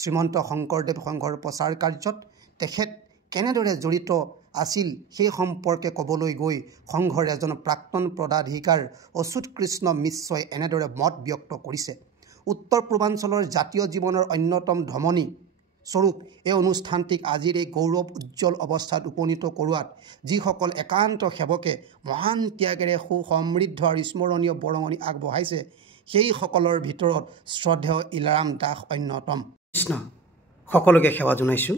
শ্ৰীমন্ত শংকৰদেৱ সংঘৰ প্ৰচাৰ কাৰ্যত তেখেত কেনেদৰে জড়িত আছিল সেই সম্পৰ্কে ক'বলৈ গৈ সংঘৰ এজন প্ৰাক্তন পদাধিকাৰ অচ্যুত কৃষ্ণ মিশ্ৰই এনেদৰে মত ব্যক্ত কৰিছে। উত্তৰ পূৰ্বাঞ্চলৰ জাতীয় জীৱনৰ অন্যতম ধমনী স্বৰূপ এই অনুষ্ঠানটিক আজিৰ এই গৌৰৱ উজ্জ্বল অৱস্থাত উপনীত কৰোৱাত যিসকল একান্ত সেৱকে মহান ত্যাগেৰে সুসমৃদ্ধ আৰু স্মৰণীয় বৰঙণি আগবঢ়াইছে সেইসকলৰ ভিতৰত শ্ৰদ্ধেয় ইলাৰাম দাস অন্যতম। কৃষ্ণ সকলোকে সেৱা জনাইছোঁ,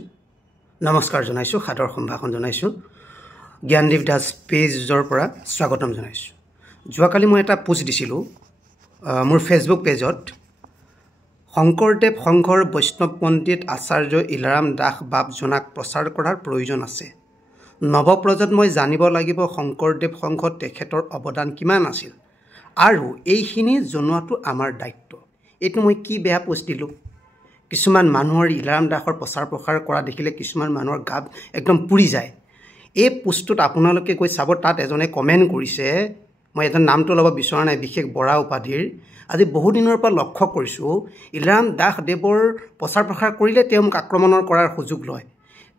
নমস্কাৰ জনাইছোঁ, সাদৰ সম্ভাষণ জনাইছোঁ। জ্ঞানদীপ দাস পেজৰ পৰা স্বাগতম জনাইছোঁ। যোৱাকালি মই এটা পোষ্ট দিছিলোঁ মোৰ ফেচবুক পেজত, শংকৰদেৱ সংঘৰ বৈষ্ণৱ পণ্ডিত আচাৰ্য ইলাৰাম দাস বাপজনাক প্ৰচাৰ কৰাৰ প্ৰয়োজন আছে। নৱপ্ৰজন্মই জানিব লাগিব শংকৰদেৱ সংঘত তেখেতৰ অৱদান কিমান আছিল আৰু এইখিনি জনোৱাটো আমাৰ দায়িত্ব। এইটো মই কি বেয়া পোষ্ট দিলোঁ। কিছুমান মানুহৰ ইলাৰাম দাসৰ প্ৰচাৰ প্ৰসাৰ কৰা দেখিলে কিছুমান মানুহৰ গাত একদম পুৰি যায়। এই পোষ্টটোত আপোনালোকে গৈ চাব, তাত এজনে কমেণ্ট কৰিছে, মই এজন নামটো ল'ব বিচৰা নাই, বিশেষ বৰা উপাধিৰ। আজি বহুদিনৰ পৰা লক্ষ্য কৰিছোঁ ইলাৰাম দাস দেৱৰ প্ৰচাৰ প্ৰসাৰ কৰিলে তেওঁ মোক আক্ৰমণৰ কৰাৰ সুযোগ লয়।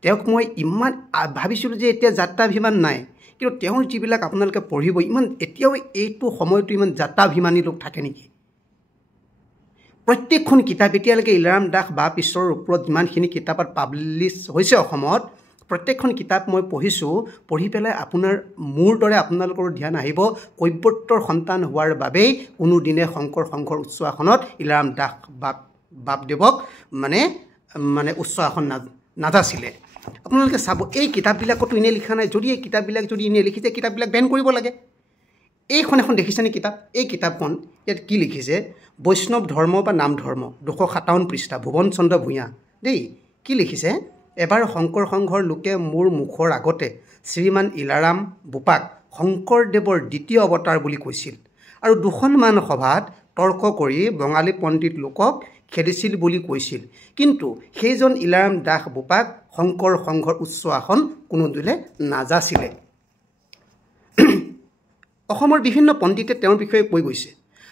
তেওঁক মই ইমান ভাবিছিলোঁ যে এতিয়া যাত্ৰাভিমান নাই, কিন্তু তেওঁৰ যিবিলাক আপোনালোকে পঢ়িব, ইমান এতিয়াও এইটো সময়টো ইমান যাত্ৰাভিমানী লোক থাকে নেকি? প্ৰত্যেকখন কিতাপ এতিয়ালৈকে ইলাৰাম দাস বাপ ঈশ্বৰৰ ওপৰত যিমানখিনি কিতাপত পাব্লিছ হৈছে অসমত, প্ৰত্যেকখন কিতাপ মই পঢ়িছোঁ। পঢ়ি পেলাই আপোনাৰ মোৰ দৰে আপোনালোকৰ ধ্যান আহিব, কৈৱৰ্তৰ সন্তান হোৱাৰ বাবেই কোনোদিনে শংকৰ সংঘৰ উচ্চ আসনত ইলাৰাম দাস বাপদেৱক মানে উচ্চ আসন নাযাছিলে। আপোনালোকে চাব, এই কিতাপবিলাকতো এনেই লিখা নাই। যদি এই কিতাপবিলাক যদি এনেই লিখিছে, কিতাপবিলাক বেন কৰিব লাগে। এইখন এখন দেখিছেনে কিতাপ? এই কিতাপখন ইয়াত কি লিখিছে? বৈষ্ণৱ ধৰ্ম বা নাম ধৰ্ম, 257 পৃষ্ঠা, ভুৱন চন্দ্ৰ ভূঞা দেই। কি লিখিছে? এবাৰ শংকৰ সংঘৰ লোকে মোৰ মুখৰ আগতে শ্ৰীমান ইলাৰাম বোপাক শংকৰদেৱৰ দ্বিতীয় অৱতাৰ বুলি কৈছিল আৰু দুখনমান সভাত তৰ্ক কৰি বঙালী পণ্ডিত লোকক খেদিছিল বুলি কৈছিল। কিন্তু সেইজন ইলাৰাম দাস বোপাক শংকৰ সংঘৰ উচ্চ আসন কোনোদিনে নাযাছিলে। অসমৰ বিভিন্ন পণ্ডিতে তেওঁৰ বিষয়ে কৈ গৈছে।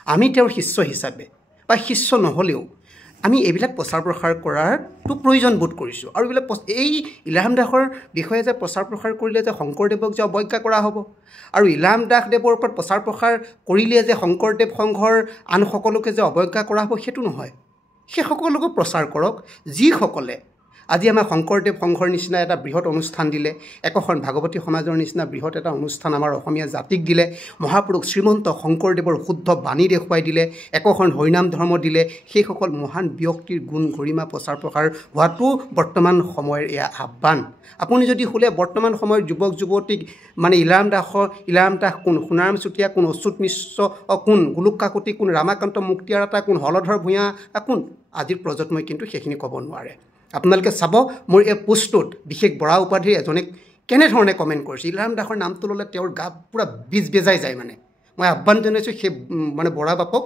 আমি তেওঁৰ শিষ্য হিচাপে বা শিষ্য নহ'লেও আমি এইবিলাক প্ৰচাৰ প্ৰসাৰ কৰাৰটো প্ৰয়োজন বোধ কৰিছোঁ। আৰু এইবিলাক এই ইলাৰাম দাসৰ বিষয়ে যে প্ৰচাৰ প্ৰসাৰ কৰিলে যে শংকৰদেৱক যে অৱজ্ঞা কৰা হ'ব, আৰু ইলাৰাম দাস দেৱৰ ওপৰত প্ৰচাৰ প্ৰসাৰ কৰিলে যে শংকৰদেৱ সংঘৰ আন সকলোকে যে অৱজ্ঞা কৰা হ'ব, সেইটো নহয়। সেই সকলোকো প্ৰচাৰ কৰক যিসকলে আজি আমাৰ শংকৰদেৱ সংঘৰ নিচিনা এটা বৃহৎ অনুষ্ঠান দিলে, একোখন ভাগৱতী সমাজৰ নিচিনা বৃহৎ এটা অনুষ্ঠান আমাৰ অসমীয়া জাতিক দিলে, মহাপুৰুষ শ্ৰীমন্ত শংকৰদেৱৰ শুদ্ধ বাণী দেখুৱাই দিলে, একোখন হৰিনাম ধৰ্ম দিলে। সেইসকল মহান ব্যক্তিৰ গুণ গৰিমা প্ৰচাৰ প্ৰসাৰ হোৱাটো বৰ্তমান সময়ৰ এয়া আহ্বান। আপুনি যদি শুলে বৰ্তমান সময়ৰ যুৱক যুৱতীক ইলাৰাম দাস কোন, সোণাৰাম চুতীয়া কোন, অচ্যুত মিশ্ৰ কোন, গোলোক কাকতি কোন, ৰামাকান্ত মুক্তিয়াৰাতা কোন, হলধৰ ভূঞা কোন, আজিৰ প্ৰজন্মই কিন্তু সেইখিনি ক'ব নোৱাৰে। আপোনালোকে চাব, মোৰ এই পোষ্টটোত বিশেষ বৰা উপাধিৰ এজনে কেনেধৰণে কমেণ্ট কৰিছে। ইলাৰাম দাসৰ নামটো ল'লে তেওঁৰ গা পূৰা বেজাই যায়। মই আহ্বান জনাইছোঁ সেই বৰা বাপক,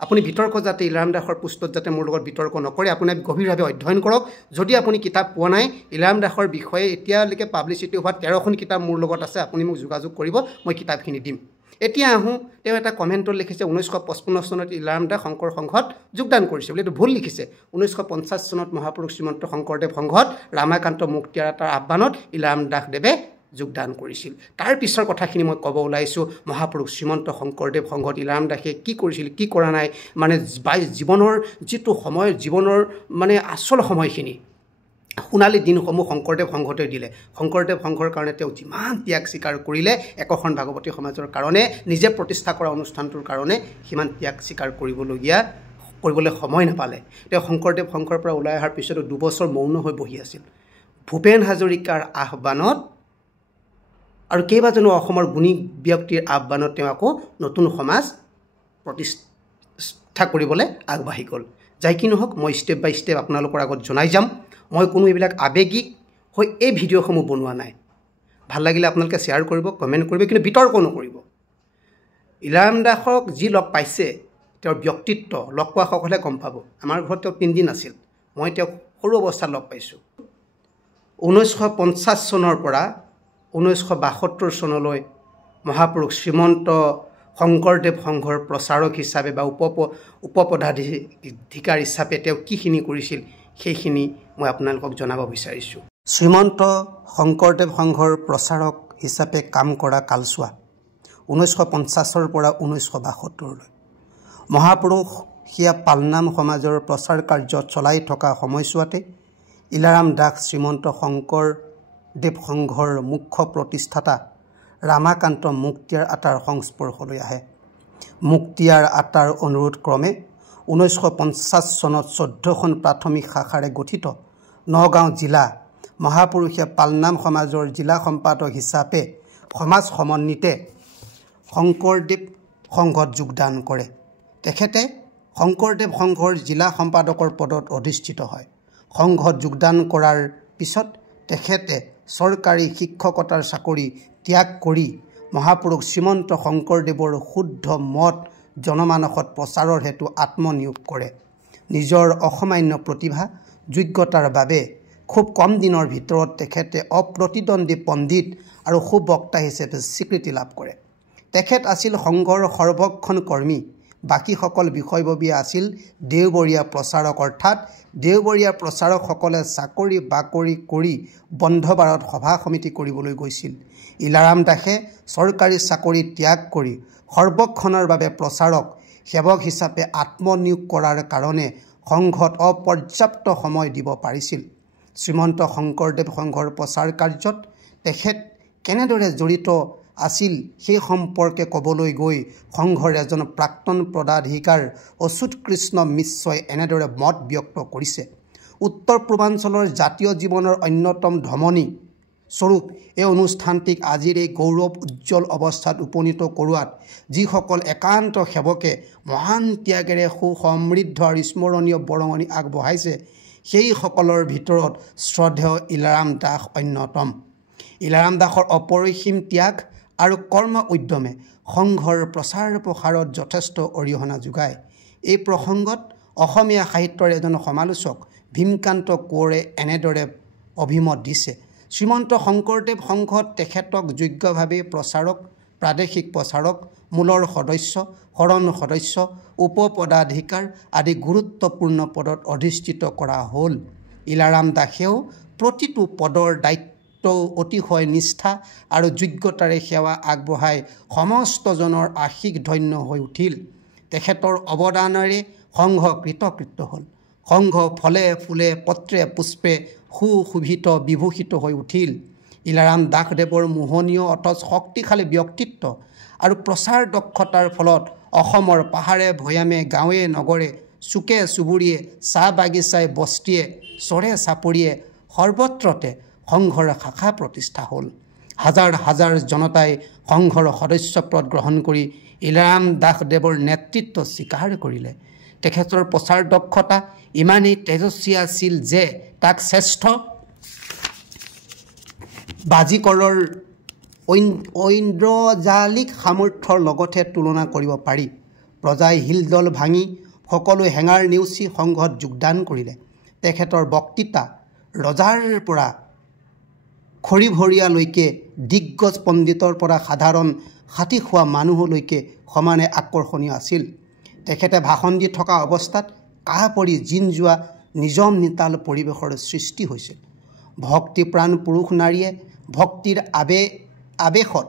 আপুনি বিতৰ্ক যাতে ইলাৰাম দাসৰ পোষ্টত যাতে মোৰ লগত বিতৰ্ক নকৰে, আপুনি গভীৰভাৱে অধ্যয়ন কৰক। যদি আপুনি কিতাপ পোৱা নাই, ইলাৰাম দাসৰ বিষয়ে এতিয়ালৈকে পাব্লিচিটি হোৱা 13খন কিতাপ মোৰ লগত আছে, আপুনি মোক যোগাযোগ কৰিব, মই কিতাপখিনি দিম। এতিয়া আহোঁ, তেওঁ এটা কমেণ্টত লিখিছে 1955 চনত ইলাৰাম দাস শংকৰ সংঘত যোগদান কৰিছে বুলি। এইটো ভুল লিখিছে। 1950 চনত মহাপুৰুষ শ্ৰীমন্ত শংকৰদেৱ সংঘত ৰামাকান্ত মুক্তিয়াৰাতাৰ আহ্বানত ইলাৰাম দাস দেৱে যোগদান কৰিছিল। তাৰ পিছৰ কথাখিনি মই ক'ব ওলাইছোঁ। মহাপুৰুষ শ্ৰীমন্ত শংকৰদেৱ সংঘত ইলাৰাম দাসে কি কৰিছিল, কি কৰা নাই, জীৱনৰ যিটো সময়, জীৱনৰ আচল সময়খিনি, সোণালী দিনসমূহ শংকৰদেৱ সংঘতে দিলে। শংকৰদেৱ সংঘৰ কাৰণে তেওঁ যিমান ত্যাগ স্বীকাৰ কৰিলে, একোখন ভাগৱতী সমাজৰ কাৰণে, নিজে প্ৰতিষ্ঠা কৰা অনুষ্ঠানটোৰ কাৰণে সিমান ত্যাগ স্বীকাৰ কৰিবলৈ সময় নাপালে। তেওঁ শংকৰদেৱ সংঘৰ পৰা ওলাই অহাৰ পিছতো 2 বছৰ মৌন হৈ বহি আছিল। ভূপেন হাজৰিকাৰ আহ্বানত আৰু কেইবাজনো অসমৰ গুণী ব্যক্তিৰ আহ্বানত তেওঁ আকৌ নতুন সমাজ প্ৰতিষ্ঠা কৰিবলৈ আগবাঢ়ি গ'ল। যাই কি নহওক, মই ষ্টেপ বাই ষ্টেপ আপোনালোকৰ আগত জনাই যাম। মই কোনো এইবিলাক আৱেগিক হৈ এই ভিডিঅ'সমূহ বনোৱা নাই। ভাল লাগিলে আপোনালোকে শ্বেয়াৰ কৰিব, কমেণ্ট কৰিব, কিন্তু বিতৰ্ক নকৰিব। ইলাৰাম দাসক যি লগ পাইছে, তেওঁৰ ব্যক্তিত্ব লগ পোৱাসকলে গম পাব। আমাৰ ঘৰত তেওঁ 3 দিন আছিল, মই তেওঁক সৰু অৱস্থাত লগ পাইছোঁ। 1950 চনৰ পৰা 1972 চনলৈ মহাপুৰুষ শ্ৰীমন্ত শংকৰদেৱ সংঘৰ প্ৰচাৰক হিচাপে বা উপপদাধিকাৰ হিচাপে তেওঁ কিখিনি কৰিছিল সেইখিনি মই আপোনালোকক জনাব বিচাৰিছোঁ। শ্ৰীমন্ত শংকৰদেৱ সংঘৰ প্ৰচাৰক হিচাপে কাম কৰা কালচোৱা 1950 পৰা 1972লৈ মহাপুৰুষ সেয়া পালনাম সমাজৰ প্ৰচাৰ কাৰ্য চলাই থকা সময়ছোৱাতে ইলাৰাম দাস শ্ৰীমন্ত শংকৰদেৱ সংঘৰ মুখ্য প্ৰতিষ্ঠাতা ৰামাকান্ত মুক্তিয়াৰ আতাৰ সংস্পৰ্শলৈ আহে। মুক্তিয়াৰ আতাৰ অনুৰোধ ক্ৰমে 1950 চনত 14খন প্ৰাথমিক শাখাৰে গঠিত নগাঁও জিলা মহাপুৰুষীয়া পালনাম সমাজৰ জিলা সম্পাদক হিচাপে সমাজ সমন্বিতে শংকৰদেৱ সংঘত যোগদান কৰে। তেখেতে শংকৰদেৱ সংঘৰ জিলা সম্পাদকৰ পদত অধিষ্ঠিত হয়। সংঘত যোগদান কৰাৰ পিছত তেখেতে চৰকাৰী শিক্ষকতাৰ চাকৰি ত্যাগ কৰি মহাপুৰুষ শ্ৰীমন্ত শংকৰদেৱৰ শুদ্ধ মত জনমানসত প্ৰচাৰৰ হেতু আত্মনিয়োগ কৰে। নিজৰ অসামান্য প্ৰতিভা যোগ্যতাৰ বাবে খুব কম দিনৰ ভিতৰত তেখেতে অপ্ৰতিদ্বন্দ্বী পণ্ডিত আৰু সুবক্তা হিচাপে স্বীকৃতি লাভ কৰে। তেখেত আছিল সংঘৰ সৰ্বক্ষণ কৰ্মী। বাকীসকল বিষয়ববীয়া আছিল দেওবৰীয়া প্ৰচাৰক, অৰ্থাৎ দেওবৰীয়া প্ৰচাৰকসকলে চাকৰি বাকৰি কৰি বন্ধ বাৰত সভা সমিতি কৰিবলৈ গৈছিল। ইলাৰাম দাসে চৰকাৰী চাকৰি ত্যাগ কৰি সৰ্বক্ষণৰ বাবে প্ৰচাৰক সেৱক হিচাপে আত্মনিয়োগ কৰাৰ কাৰণে সংঘত অপৰ্যাপ্ত সময় দিব পাৰিছিল। শ্ৰীমন্ত শংকৰদেৱ সংঘৰ প্ৰচাৰ কাৰ্যত তেখেত কেনেদৰে জড়িত আছিল সেই সম্পৰ্কে ক'বলৈ গৈ সংঘৰ এজন প্ৰাক্তন পদাধিকাৰ অচ্যুত কৃষ্ণ মিশ্ৰই এনেদৰে মত ব্যক্ত কৰিছে। উত্তৰ পূৰ্বাঞ্চলৰ জাতীয় জীৱনৰ অন্যতম ধমনী স্বৰূপ এই অনুষ্ঠানটিক আজিৰ এই গৌৰৱ উজ্জ্বল অৱস্থাত উপনীত কৰোৱাত যিসকল একান্ত সেৱকে মহান ত্যাগেৰে সুসমৃদ্ধ আৰু স্মৰণীয় বৰঙণি আগবঢ়াইছে সেইসকলৰ ভিতৰত শ্ৰদ্ধেয় ইলাৰাম দাস অন্যতম। ইলাৰাম দাসৰ অপৰিসীম ত্যাগ আৰু কৰ্ম উদ্যমে সংঘৰ প্ৰচাৰ প্ৰসাৰত যথেষ্ট অৰিহণা যোগায়। এই প্ৰসংগত অসমীয়া সাহিত্যৰ এজন সমালোচক ভীমকান্ত কোঁৱৰে এনেদৰে অভিমত দিছে। শ্ৰীমন্ত শংকৰদেৱ সংঘত তেখেতক যোগ্যভাৱে প্ৰচাৰক, প্ৰাদেশিক প্ৰচাৰক, মূলৰ সদস্য, শৰণ সদস্য, উপপদাধিকাৰ আদি গুৰুত্বপূৰ্ণ পদত অধিষ্ঠিত কৰা হ'ল। ইলাৰাম দাসেও প্ৰতিটো পদৰ দায়িত্ব অতিশয় নিষ্ঠা আৰু যোগ্যতাৰে সেৱা আগবঢ়াই সমস্তজনৰ আশীষ ধন্য হৈ উঠিল। তেখেতৰ অৱদানেৰে সংঘ কৃতকৃত্য হ'ল। সংঘ ফলে ফুলে পত্ৰে পুষ্পে সুশোভিত বিভূষিত হৈ উঠিল। ইলাৰাম দাসদেৱৰ মোহনীয় অথচ শক্তিশালী ব্যক্তিত্ব আৰু প্ৰচাৰ দক্ষতাৰ ফলত অসমৰ পাহাৰে ভৈয়ামে গাঁৱে নগৰে চুকে চুবুৰীয়ে চাহ বাগিচাই বস্তিয়ে চৰে চাপৰিয়ে সৰ্বত্ৰতে সংঘৰ শাখা প্ৰতিষ্ঠা হ'ল। হাজাৰ হাজাৰ জনতাই সংঘৰ সদস্যপদ গ্ৰহণ কৰি ইলাৰাম দাসদেৱৰ নেতৃত্ব স্বীকাৰ কৰিলে। তেখেতৰ প্ৰচাৰ দক্ষতা ইমানেই তেজস্বী আছিল যে তাক শ্ৰেষ্ঠ বাজিকৰৰ ঐন্দ্ৰজালিক সামৰ্থ্যৰ লগতহে তুলনা কৰিব পাৰি। প্ৰজাই হিলদল ভাঙি সকলো হেঙাৰ নেওচি সংঘত যোগদান কৰিলে। তেখেতৰ বক্তৃতা ৰজাৰ পৰা খৰিভৰীয়ালৈকে, দিগ্গজ পণ্ডিতৰ পৰা সাধাৰণ ষাঠি খোৱা মানুহলৈকে সমানে আকৰ্ষণীয় আছিল। তেখেতে ভাষণ দি থকা অৱস্থাত কাহ পৰি জিন যোৱা নিজম নিতাল পৰিৱেশৰ সৃষ্টি হৈছিল। ভক্তিপ্ৰাণ পুৰুষ নাৰীয়ে ভক্তিৰ আৱেশত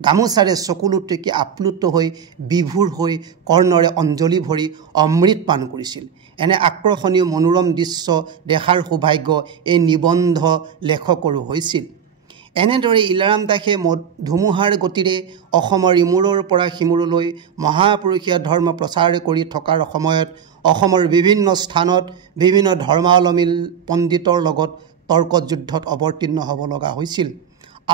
গামোচাৰে চকুলো টেকি আপ্লুত হৈ বিভোৰ হৈ কৰ্ণৰে অঞ্জলি ভৰি অমৃত পান কৰিছিল। এনে আকৰ্ষণীয় মনোৰম দৃশ্য দেখাৰ সৌভাগ্য এই নিবন্ধ লেখকৰো হৈছিল। এনেদৰে ইলাৰাম দাসে ধুমুহাৰ গতিৰে অসমৰ ইমূৰৰ পৰা সিমূৰলৈ মহাপুৰুষীয়া ধৰ্ম প্ৰচাৰ কৰি থকাৰ সময়ত অসমৰ বিভিন্ন স্থানত বিভিন্ন ধৰ্মাৱলম্বী পণ্ডিতৰ লগত তৰ্কযুদ্ধত অৱতীৰ্ণ হ'ব লগা হৈছিল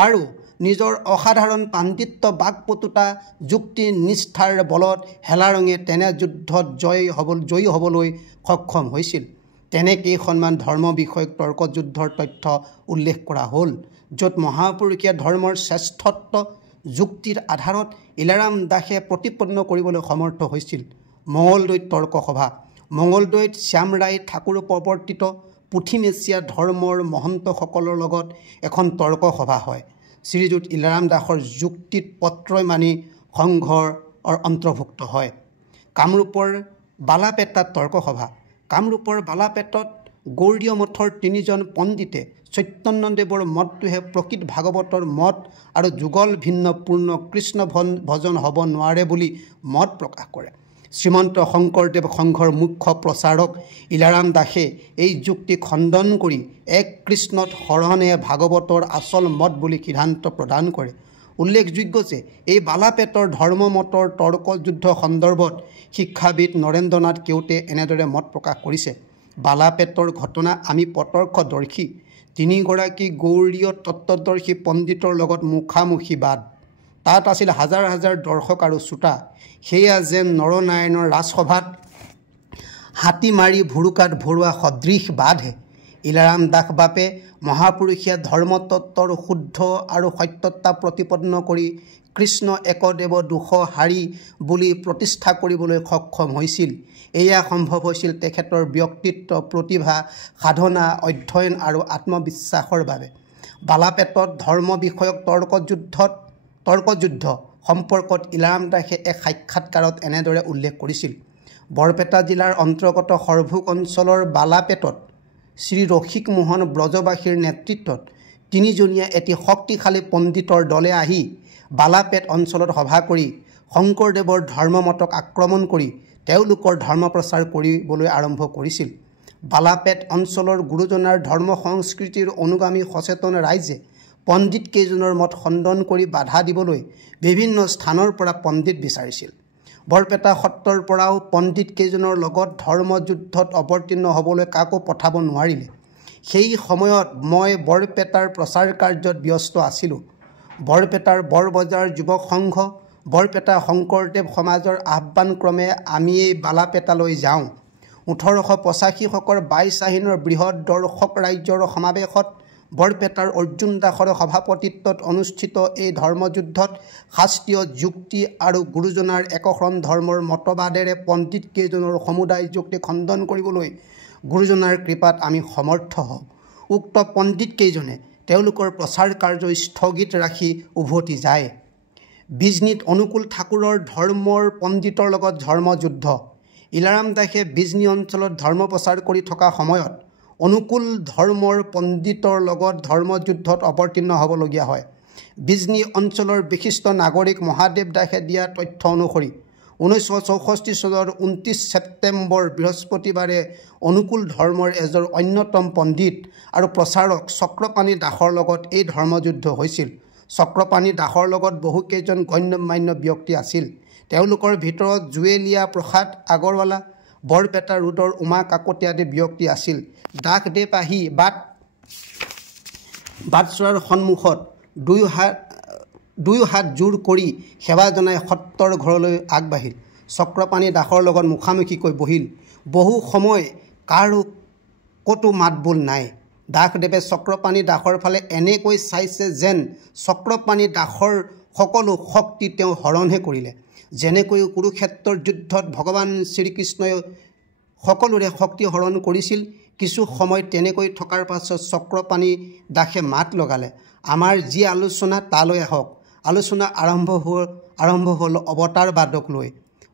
আৰু নিজৰ অসাধাৰণ পাণ্ডিত্য বাকপটুতা যুক্তি নিষ্ঠাৰ বলত হেলাৰঙে তেনে যুদ্ধত জয়ী হ'বলৈ সক্ষম হৈছিল। তেনে কেইখনমান ধৰ্ম বিষয়ক তৰ্কযুদ্ধৰ তথ্য উল্লেখ কৰা হ'ল, য'ত মহাপুৰুষীয়া ধৰ্মৰ শ্ৰেষ্ঠত্ব যুক্তিৰ আধাৰত ইলাৰাম দাসে প্ৰতিপন্ন কৰিবলৈ সমৰ্থ হৈছিল। মঙলদৈত তৰ্ক সভা। মঙলদৈত শ্যামৰাই ঠাকুৰ প্ৰৱৰ্তিত পুথিমেচীয়া ধৰ্মৰ মহন্তসকলৰ লগত এখন তৰ্ক সভা হয়। শ্ৰীযুত ইলাৰাম দাসৰ যুক্তিত পত্ৰই মানি সংঘৰ অন্তৰ্ভুক্ত হয়। কামৰূপৰ বালাপেটাত তৰ্ক সভা। কামৰূপৰ বালাপেটত গৌড়ীয় মঠৰ 3জন পণ্ডিতে চৈতন্যদেৱৰ মতটোহে প্ৰকৃত ভাগৱতৰ মত আৰু যুগল ভিন্ন পূৰ্ণ কৃষ্ণ ভজন হ'ব নোৱাৰে বুলি মত প্ৰকাশ কৰে। শ্ৰীমন্ত শংকৰদেৱ সংঘৰ মুখ্য প্ৰচাৰক ইলাৰাম দাসে এই যুক্তি খণ্ডন কৰি এক কৃষ্ণত শৰণে ভাগৱতৰ আচল মত বুলি সিদ্ধান্ত প্ৰদান কৰে। উল্লেখযোগ্য যে এই বালাপেটৰ ধৰ্মমতৰ তৰ্কযুদ্ধ সন্দৰ্ভত শিক্ষাবিদ নৰেন্দ্ৰনাথ কেওটে এনেদৰে মত প্ৰকাশ কৰিছে। বালাপেটৰ ঘটনা আমি প্ৰত্যক্ষদৰ্শী 3গৰাকী গৌড়ীয় তত্ত্বদৰ্শী পণ্ডিতৰ লগত মুখামুখি বাদ। তাত আছিল হাজাৰ হাজাৰ দৰ্শক আৰু শ্ৰোতা। সেয়া যেন নৰনাৰায়ণৰ ৰাজসভাত হাতী মাৰি ভুৰুকাত ভৰোৱা সদৃশ বাদহে। ইলাৰাম দাস বাপে মহাপুৰুষীয়া ধৰ্মতত্ত্বৰ শুদ্ধ আৰু সত্যতা প্ৰতিপন্ন কৰি কৃষ্ণ একদেৱ দুশ হাৰি বুলি প্ৰতিষ্ঠা কৰিবলৈ সক্ষম হৈছিল। এয়া সম্ভৱ হৈছিল তেখেতৰ ব্যক্তিত্ব, প্ৰতিভা, সাধনা, অধ্যয়ন আৰু আত্মবিশ্বাসৰ বাবে। বালাপেটত ধৰ্ম বিষয়ক তৰ্কযুদ্ধ সম্পৰ্কত ইলাৰাম দাসে এক সাক্ষাৎকাৰত এনেদৰে উল্লেখ কৰিছিল। বৰপেটা জিলাৰ অন্তৰ্গত সৰভোগ অঞ্চলৰ বালাপেটত শ্ৰী ৰসিক মোহন ব্ৰজবাসীৰ নেতৃত্বত 3জনীয়া এটি শক্তিশালী পণ্ডিতৰ দলে আহি বালাপেট অঞ্চলত সভা কৰি শংকৰদেৱৰ ধৰ্মমতক আক্ৰমণ কৰি তেওঁলোকৰ ধৰ্ম প্ৰচাৰ কৰিবলৈ আৰম্ভ কৰিছিল। বালাপেট অঞ্চলৰ গুৰুজনাৰ ধৰ্ম সংস্কৃতিৰ অনুগামী সচেতন ৰাইজে পণ্ডিত কেইজনৰ মত খণ্ডন কৰি বাধা দিবলৈ বিভিন্ন স্থানৰ পৰা পণ্ডিত বিচাৰিছিল। বৰপেটা সত্ৰৰ পৰাও পণ্ডিত কেইজনৰ লগত ধৰ্মযুদ্ধত অৱতীৰ্ণ হ'বলৈ কাকো পঠাব নোৱাৰিলে। সেই সময়ত মই বৰপেটাৰ প্ৰচাৰ কাৰ্যত ব্যস্ত আছিলোঁ। বৰপেটাৰ বৰবজাৰ যুৱক সংঘ, বৰপেটা শংকৰদেৱ সমাজৰ আহ্বানক্ৰমে আমি এই বালাপেটালৈ যাওঁ। 1885 শকৰ 22 আহিনৰ বৃহৎ দৰ্শক ৰাইজৰ সমাৱেশত বৰপেটাৰ অৰ্জুন দাসৰ সভাপতিত্বত অনুষ্ঠিত এই ধৰ্মযুদ্ধত শাস্ত্ৰীয় যুক্তি আৰু গুৰুজনাৰ একশৰণ ধৰ্মৰ মতবাদেৰে পণ্ডিত কেইজনৰ সমুদায় যুক্তি খণ্ডন কৰিবলৈ গুৰুজনাৰ কৃপাত আমি সমৰ্থ হওঁ। উক্ত পণ্ডিত কেইজনে তেওঁলোকৰ প্ৰচাৰ কাৰ্য স্থগিত ৰাখি উভতি যায়। বিজনীত অনুকূল ঠাকুৰৰ ধৰ্মৰ পণ্ডিতৰ লগত ধৰ্মযুদ্ধ। ইলাৰাম দাসে বিজনী অঞ্চলত ধৰ্ম প্ৰচাৰ কৰি থকা সময়ত অনুকূল ধৰ্মৰ পণ্ডিতৰ লগত ধৰ্মযুদ্ধত অৱতীৰ্ণ হ'বলগীয়া হয়। বিজনী অঞ্চলৰ বিশিষ্ট নাগৰিক মহাদেৱ দাসে দিয়া তথ্য অনুসৰি 1964 চনৰ 29 ছেপ্টেম্বৰ বৃহস্পতিবাৰে অনুকূল ধৰ্মৰ এজন অন্যতম পণ্ডিত আৰু প্ৰচাৰক চক্ৰপাণি দাসৰ লগত এই ধৰ্মযুদ্ধ হৈছিল। চক্ৰপাণি দাসৰ লগত বহুকেইজন গণ্যমান্য ব্যক্তি আছিল। তেওঁলোকৰ ভিতৰত জুৱেলীয়া প্ৰসাদ আগৰৱালা, বৰপেটা ৰোডৰ উমা কাকতি আদি ব্যক্তি আছিল। দাসদেৱ আহি বাটচৰাৰ সন্মুখত দুয়ো হাত জোৰ কৰি সেৱা জনাই সত্ৰৰ ঘৰলৈ আগবাঢ়িল। চক্ৰপাণি দাসৰ লগত মুখামুখিকৈ বহিল। বহু সময় কাৰো ক'তো মাতবোল নাই। দাসদেৱে চক্ৰপাণি দাসৰ ফালে এনেকৈ চাইছে যেন চক্ৰপাণি দাসৰ সকলো শক্তি তেওঁ হৰণহে কৰিলে। যেনেকৈ কুৰুক্ষেত্ৰৰ যুদ্ধত ভগৱান শ্ৰীকৃষ্ণই সকলোৰে শক্তি হৰণ কৰিছিল। কিছু সময় তেনেকৈ থকাৰ পাছত চক্ৰপাণি দাসে মাত লগালে, আমাৰ যি আলোচনা তালৈ আহক। আলোচনা আৰম্ভ হ'ল অৱতাৰবাদক লৈ।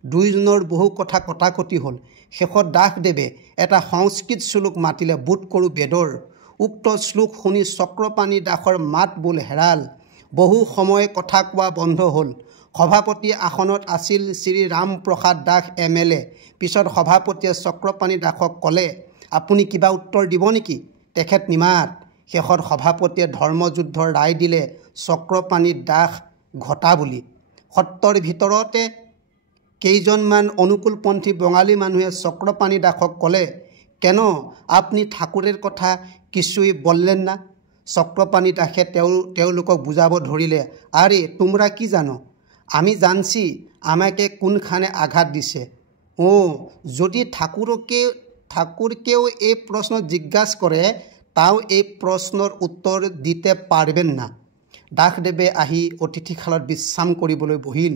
দুয়োজনৰ বহু কথা কটাকটি হ'ল। শেষত দাসদেৱে এটা সংস্কৃত শ্লোক মাতিলে, বোধ কৰোঁ বেদৰ। উক্ত শ্লোক শুনি চক্ৰপাণি দাসৰ মাত বোল হেৰাল। বহু সময় কথা কোৱা বন্ধ হ'ল। সভাপতি আসনত আছিল শ্ৰী ৰামপ্ৰসাদ দাস MLA। পিছত সভাপতিয়ে চক্ৰপাণি দাসক ক'লে, আপুনি কিবা উত্তৰ দিব নেকি? তেখেত নিমাত। শেষত সভাপতিয়ে ধৰ্মযুদ্ধৰ ৰায় দিলে চক্ৰপাণি দাস ঘটা বুলি। সত্ৰৰ ভিতৰতে কেইজনমান অনুকূলপন্থী বঙালী মানুহে চক্ৰপাণি দাসক ক'লে, কেন আপনি ঠাকুৰেৰ কথা কিছুই বললেন না? চক্ৰপাণি দাসে তেওঁলোকক বুজাব ধৰিলে, আরে তোমরা কি জানো? আমি জানছি আমাকে কোনখানে আঘাত দিছে। যদি ঠাকুরকেও এই প্রশ্ন জিজ্ঞাসা করে তাও এই প্রশ্নের উত্তর দিতে পারবেন না। দাসদেৱে আহি অতিথিশালত বিশ্ৰাম কৰিবলৈ বহিল।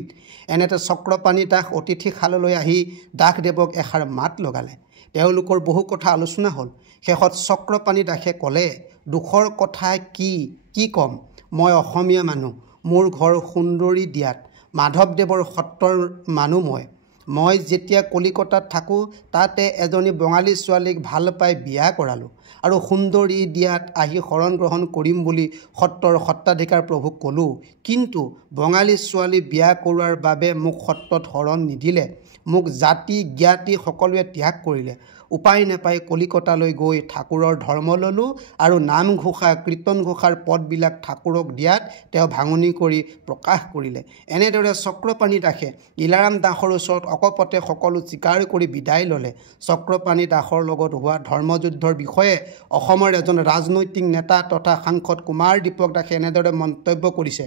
এনেতে চক্ৰপাণি দাস অতিথিশাললৈ আহি দাসদেৱক এষাৰ মাত লগালে। তেওঁলোকৰ বহু কথা আলোচনা হ'ল। শেষত চক্ৰপাণি দাসে ক'লে, দুখৰ কথা কি ক'ম, মই অসমীয়া মানুহ, মোৰ ঘৰ সুন্দৰী দিয়াত, মাধৱদেৱৰ সত্ৰৰ মানুহ মই। মই যেতিয়া কলিকতাত থাকোঁ তাতে এজনী বঙালী ছোৱালীক ভাল পাই বিয়া কৰালোঁ আৰু সুন্দৰী দিয়াত আহি শৰণ গ্ৰহণ কৰিম বুলি সত্ৰৰ সত্ৰাধিকাৰ প্ৰভুক ক'লোঁ। কিন্তু বঙালী ছোৱালী বিয়া কৰোৱাৰ বাবে মোক সত্ৰত শৰণ নিদিলে। মোক জাতি জ্ঞাতি সকলোৱে ত্যাগ কৰিলে। উপায় নাপাই কলিকতালৈ গৈ ঠাকুৰৰ ধৰ্ম ল'লোঁ আৰু নামঘোষা কীৰ্তন ঘোষাৰ পদবিলাক ঠাকুৰক দিয়াত তেওঁ ভাঙনি কৰি প্ৰকাশ কৰিলে। এনেদৰে চক্ৰপাণি দাসে ইলাৰাম দাসৰ ওচৰত অকপতে সকলো স্বীকাৰ কৰি বিদায় ল'লে। চক্ৰপাণি দাসৰ লগত হোৱা ধৰ্মযুদ্ধৰ বিষয়ে অসমৰ এজন ৰাজনৈতিক নেতা তথা সাংসদ কুমাৰ দীপক দাসে এনেদৰে মন্তব্য কৰিছে।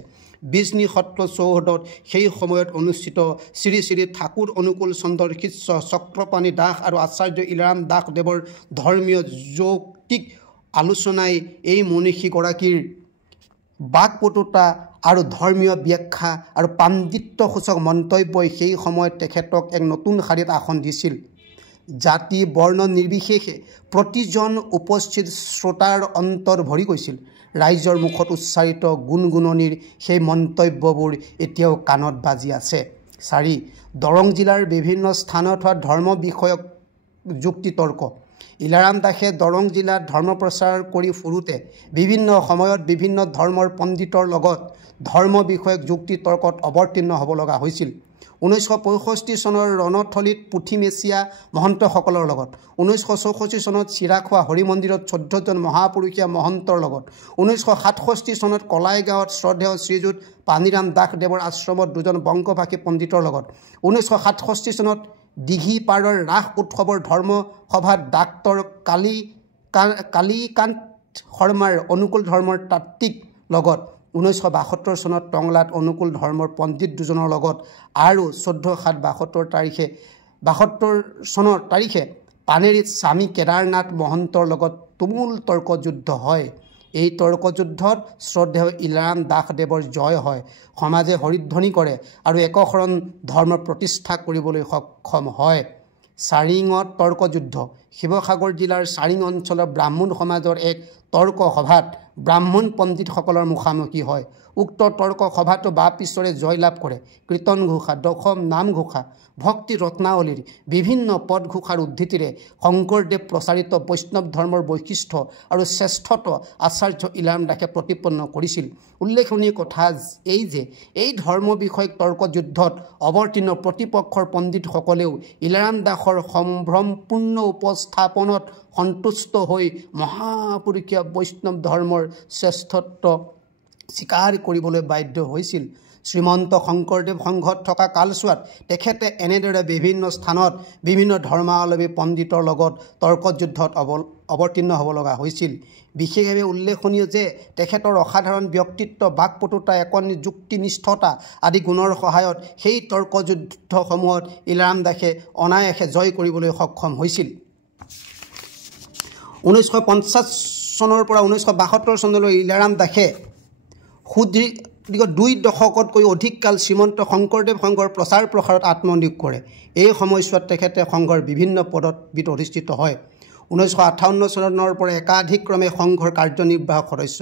বিষ্ণু সত্ৰ চৌহদত সেই সময়ত অনুষ্ঠিত শ্ৰী শ্ৰী ঠাকুৰ অনুকূল চন্দ্ৰৰ শিষ্য চক্ৰপাণি দাস আৰু আচাৰ্য ইলাৰাম দাসদেৱৰ ধৰ্মীয় যৌক্তিক আলোচনাই এই মনীষীগৰাকীৰ বাকপটুতা আৰু ধৰ্মীয় ব্যাখ্যা আৰু পাণ্ডিত্যসূচক মন্তব্যই সেই সময়ত তেখেতক এক নতুন শাৰীত আসন দিছিল। জাতি বৰ্ণ নিৰ্বিশেষে প্ৰতিজন উপস্থিত শ্ৰোতাৰ অন্তৰ ভৰি গৈছিল। ৰাইজৰ মুখত উচ্চাৰিত গুণগুণনিৰ সেই মন্তব্যবোৰ এতিয়াও কাণত বাজি আছে। 4. দৰং জিলাৰ বিভিন্ন স্থানত হোৱা ধৰ্ম বিষয়ক যুক্তিতৰ্ক। ইলাৰাম দাসে দৰং জিলাত ধৰ্ম প্ৰচাৰ কৰি ফুৰোতে বিভিন্ন সময়ত বিভিন্ন ধৰ্মৰ পণ্ডিতৰ লগত ধৰ্ম বিষয়ক যুক্তিতৰ্কত অৱতীৰ্ণ হ'ব লগা হৈছিল। 1965 চনৰ ৰণথলীত পুথিমেচিয়া মহন্তসকলৰ লগত, 1964 চনত চিৰাখোৱা হৰি মন্দিৰত 14জন মহাপুৰুষীয়া মহন্তৰ লগত, 1967 চনত কলাইগাঁৱত শ্ৰদ্ধেয় শ্ৰীযুত পানীৰাম দাসদেৱৰ আশ্ৰমত 2জন বংগভাষী পণ্ডিতৰ লগত, 1967 চনত দীঘিপাৰৰ ৰাস উৎসৱৰ ধৰ্ম সভাত ডাক্তৰ কালীকান্ত শৰ্মাৰ অনুকূল ধৰ্মৰ তাত্ত্বিক লগত, 1972 চনত টংলাত অনুকূল ধৰ্মৰ পণ্ডিত 2জনৰ লগত আৰু 14/7/72 চনৰ তাৰিখে পানেৰীত স্বামী কেদাৰনাথ মহন্তৰ লগত তুমুল তৰ্কযুদ্ধ হয়। এই তৰ্কযুদ্ধত শ্ৰদ্ধেয় ইলাৰাম দাসদেৱৰ জয় হয়। সমাজে হৰিধ্বনি কৰে আৰু একশৰণ ধৰ্ম প্ৰতিষ্ঠা কৰিবলৈ সক্ষম হয়। চাৰিঙত তৰ্কযুদ্ধ। শিৱসাগৰ জিলাৰ চাৰিং অঞ্চলৰ ব্ৰাহ্মণ সমাজৰ এক তৰ্ক সভাত ব্ৰাহ্মণ পণ্ডিতসকলৰ মুখামুখি হয়। উক্ত তৰ্ক সভাটো বা পিছৰে জয়লাভ কৰে। কীৰ্তন ঘোষা, দশম নামঘোষা, ভক্তি ৰত্নাৱলীৰ বিভিন্ন পদঘোষাৰ উদ্ধৃতিৰে শংকৰদেৱ প্ৰচাৰিত বৈষ্ণৱ ধৰ্মৰ বৈশিষ্ট্য আৰু শ্ৰেষ্ঠত্ব আচাৰ্য ইলাৰাম দাসে প্ৰতিপন্ন কৰিছিল। উল্লেখনীয় কথা এই যে এই ধৰ্ম বিষয়ক তৰ্কযুদ্ধত অৱতীৰ্ণ প্ৰতিপক্ষৰ পণ্ডিতসকলেও ইলাৰাম দাসৰ সম্ভ্ৰমপূৰ্ণ উপস্থাপনত সন্তুষ্ট হৈ মহাপুৰুষীয়া বৈষ্ণৱ ধৰ্মৰ শ্ৰেষ্ঠত্ব স্বীকাৰ কৰিবলৈ বাধ্য হৈছিল। শ্ৰীমন্ত শংকৰদেৱ সংঘত থকা কালচোৱাত তেখেতে এনেদৰে বিভিন্ন স্থানত বিভিন্ন ধৰ্মাৱলম্বী পণ্ডিতৰ লগত তৰ্কযুদ্ধত অৱতীৰ্ণ হ'ব লগা হৈছিল। বিশেষভাৱে উল্লেখনীয় যে তেখেতৰ অসাধাৰণ ব্যক্তিত্ব, বাকপটুতা, যুক্তিনিষ্ঠতা আদি গুণৰ সহায়ত সেই তৰ্কযুদ্ধসমূহত ইলাৰাম দাসে অনায়াসে জয় কৰিবলৈ সক্ষম হৈছিল। 1950 চনৰ পৰা 1972 চনলৈ ইলাৰাম দাসে সুদীৰ্ঘ 2 দশকতকৈ অধিক কাল শ্ৰীমন্ত শংকৰদেৱ সংঘৰ প্ৰচাৰ প্ৰসাৰত আত্মনিয়োগ কৰে। এই সময়ছোৱাত তেখেতে সংঘৰ বিভিন্ন পদবীত অধিষ্ঠিত হয়। 1958 চনৰ পৰা একাধিক্ৰমে সংঘৰ কাৰ্যনিৰ্বাহক সদস্য,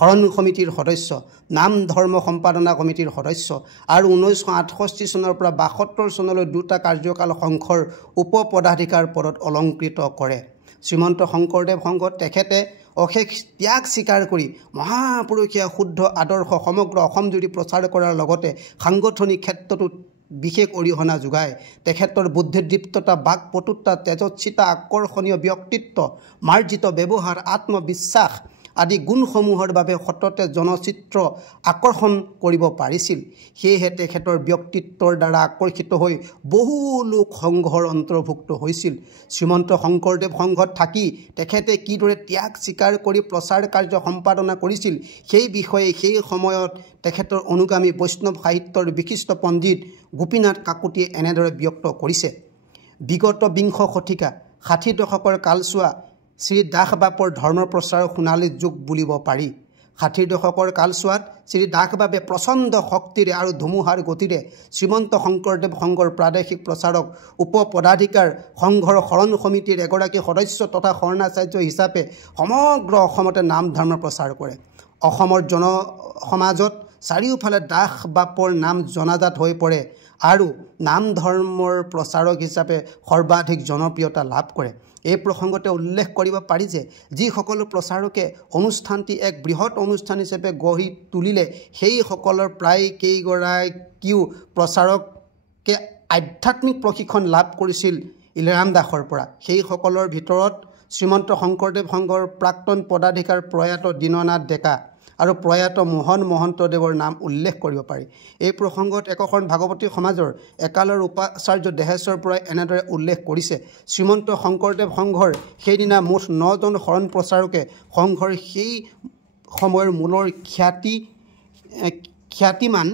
শৰণ সমিতিৰ সদস্য, নাম ধৰ্ম সম্পাদনা কমিটিৰ সদস্য আৰু 1968 চনৰ পৰা 72 চনলৈ 2টা কাৰ্যকাল সংঘৰ উপ পদাধিকাৰ পদত অলংকৃত কৰে। শ্ৰীমন্ত শংকৰদেৱ সংঘত তেখেতে অশেষ ত্যাগ স্বীকাৰ কৰি মহাপুৰুষীয়া শুদ্ধ আদৰ্শ সমগ্ৰ অসমজুৰি প্ৰচাৰ কৰাৰ লগতে সাংগঠনিক ক্ষেত্ৰতো বিশেষ অৰিহণা যোগায়। তেখেতৰ বুদ্ধিদীপ্ততা, বাকপটুতা, তেজস্বিতা, আকৰ্ষণীয় ব্যক্তিত্ব, মাৰ্জিত ব্যৱহাৰ, আত্মবিশ্বাস আদি গুণসমূহৰ বাবে সততে জনচিত্ৰ আকৰ্ষণ কৰিব পাৰিছিল। সেয়েহে তেখেতৰ ব্যক্তিত্বৰ দ্বাৰা আকৰ্ষিত হৈ বহু লোক সংঘৰ অন্তৰ্ভুক্ত হৈছিল। শ্ৰীমন্ত শংকৰদেৱ সংঘত থাকি তেখেতে কিদৰে ত্যাগ স্বীকাৰ কৰি প্ৰচাৰ কাৰ্য সম্পাদনা কৰিছিল সেই বিষয়ে সেই সময়ত তেখেতৰ অনুগামী বৈষ্ণৱ সাহিত্যৰ বিশিষ্ট পণ্ডিত গোপীনাথ কাকতিয়ে এনেদৰে ব্যক্ত কৰিছে। বিগত 20 শতিকা 60 দশকৰ কালচোৱা শ্ৰী দাস বাপৰ ধৰ্ম প্ৰচাৰৰ সোণালী যুগ বুলিব পাৰি। 60 দশকৰ কালচোৱাত শ্ৰী দাস বাপে প্ৰচণ্ড শক্তিৰে আৰু ধুমুহাৰ গতিৰে শ্ৰীমন্ত শংকৰদেৱ সংঘৰ প্ৰাদেশিক প্ৰচাৰক, উপ পদাধিকাৰ, সংঘৰ শৰণ সমিতিৰ এগৰাকী সদস্য তথা শৰণাচাৰ্য হিচাপে সমগ্ৰ অসমতে নাম ধৰ্ম প্ৰচাৰ কৰে। অসমৰ জনসমাজত চাৰিওফালে দাস বাপৰ নাম জনাজাত হৈ পৰে আৰু নাম ধৰ্মৰ প্ৰচাৰক হিচাপে সৰ্বাধিক জনপ্ৰিয়তা লাভ কৰে। এই প্ৰসংগতে উল্লেখ কৰিব পাৰি যে যিসকলো প্ৰচাৰকে অনুষ্ঠানটি এক বৃহৎ অনুষ্ঠান হিচাপে গঢ়ি তুলিলে সেইসকলৰ প্ৰায় কেইগৰাকীও প্ৰচাৰকে আধ্যাত্মিক প্ৰশিক্ষণ লাভ কৰিছিল ইলাৰাম দাসৰ পৰা। সেইসকলৰ ভিতৰত শ্ৰীমন্ত শংকৰদেৱ সংঘৰ প্ৰাক্তন পদাধিকাৰ প্ৰয়াত দীননাথ ডেকা আৰু প্ৰয়াত মোহন মহন্তদেৱৰ নাম উল্লেখ কৰিব পাৰি। এই প্ৰসংগত একোখন ভাগৱতী সমাজৰ একালৰ উপাচাৰ্য দেহেশ্বৰ পৰাই এনেদৰে উল্লেখ কৰিছে, শ্ৰীমন্ত শংকৰদেৱ সংঘৰ সেইদিনা মুঠ 9জন শৰণ প্ৰচাৰকে সংঘৰ সেই সময়ৰ মূলৰ খ্যাতিমান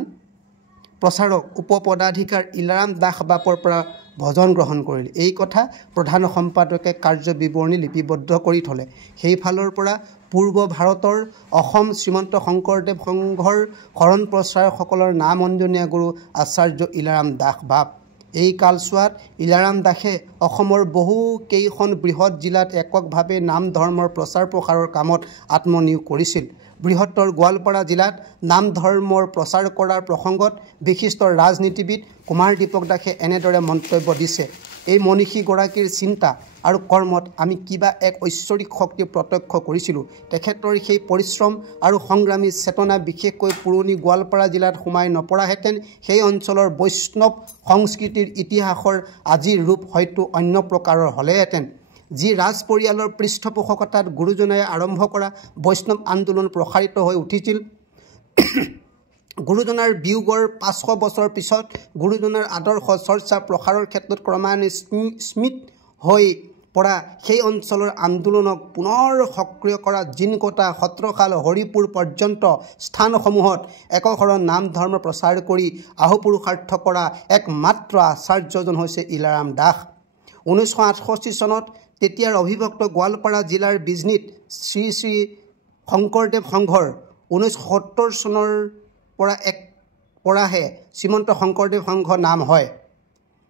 প্ৰচাৰক উপপদাধিকাৰ ইলাৰাম দাস বাপৰ পৰা ভজন গ্ৰহণ কৰিল। এই কথা প্ৰধান সম্পাদকে কাৰ্য বিৱৰণী লিপিবদ্ধ কৰি থলে। সেইফালৰ পৰা পূৰ্ব ভাৰতৰ অসম শ্ৰীমন্ত শংকৰদেৱ সংঘৰ শৰণ প্ৰচাৰকসকলৰ নাম অঞ্জনীয়া গুৰু আচাৰ্য ইলাৰাম দাস বাপ। এই কালছোৱাত ইলাৰাম দাসে অসমৰ বহু কেইখন বৃহৎ জিলাত এককভাৱে নাম ধৰ্মৰ প্ৰচাৰ প্ৰসাৰৰ কামত আত্মনিয়োগ কৰিছিল। বৃহত্তৰ গোৱালপাৰা জিলাত নাম ধৰ্মৰ প্ৰচাৰ কৰাৰ প্ৰসংগত বিশিষ্ট ৰাজনীতিবিদ কুমাৰ দীপক দাসে এনেদৰে মন্তব্য দিছে, এই মনীষীগৰাকীৰ চিন্তা আৰু কৰ্মত আমি কিবা এক ঐশ্বৰিক শক্তি প্ৰত্যক্ষ কৰিছিলোঁ। তেখেতৰ সেই পৰিশ্ৰম আৰু সংগ্ৰামী চেতনা বিশেষকৈ পুৰণি গোৱালপাৰা জিলাত সোমাই নপৰাহেঁতেন সেই অঞ্চলৰ বৈষ্ণৱ সংস্কৃতিৰ ইতিহাসৰ আজিৰ ৰূপ হয়তো অন্য প্ৰকাৰৰ হ'লেহেঁতেন। যি ৰাজ পৰিয়ালৰ পৃষ্ঠপোষকতাত গুৰুজনাই আৰম্ভ কৰা বৈষ্ণৱ আন্দোলন প্ৰসাৰিত হৈ উঠিছিল, গুৰুজনাৰ বিয়োগৰ 500 বছৰ পিছত গুৰুজনাৰ আদৰ্শ চৰ্চা প্ৰসাৰৰ ক্ষেত্ৰত ক্ৰমান্বয়ে স্মিত হৈ পৰা সেই অঞ্চলৰ আন্দোলনক পুনৰ সক্ৰিয় কৰা জিনকটা, সত্ৰশাল, হৰিপুৰ পৰ্যন্ত স্থানসমূহত একশৰণ নাম ধৰ্ম প্ৰচাৰ কৰি আহুপুৰুষাৰ্থ কৰা একমাত্ৰ আচাৰ্যজন হৈছে ইলাৰাম দাস। 1968 চনত তেতিয়াৰ অবিভক্ত গোৱালপাৰা জিলাৰ বিজনীত শ্ৰী শ্ৰী শংকৰদেৱ সংঘৰ 1970 চনৰ পৰাহে শ্ৰীমন্ত শংকৰদেৱ সংঘ নাম হয়।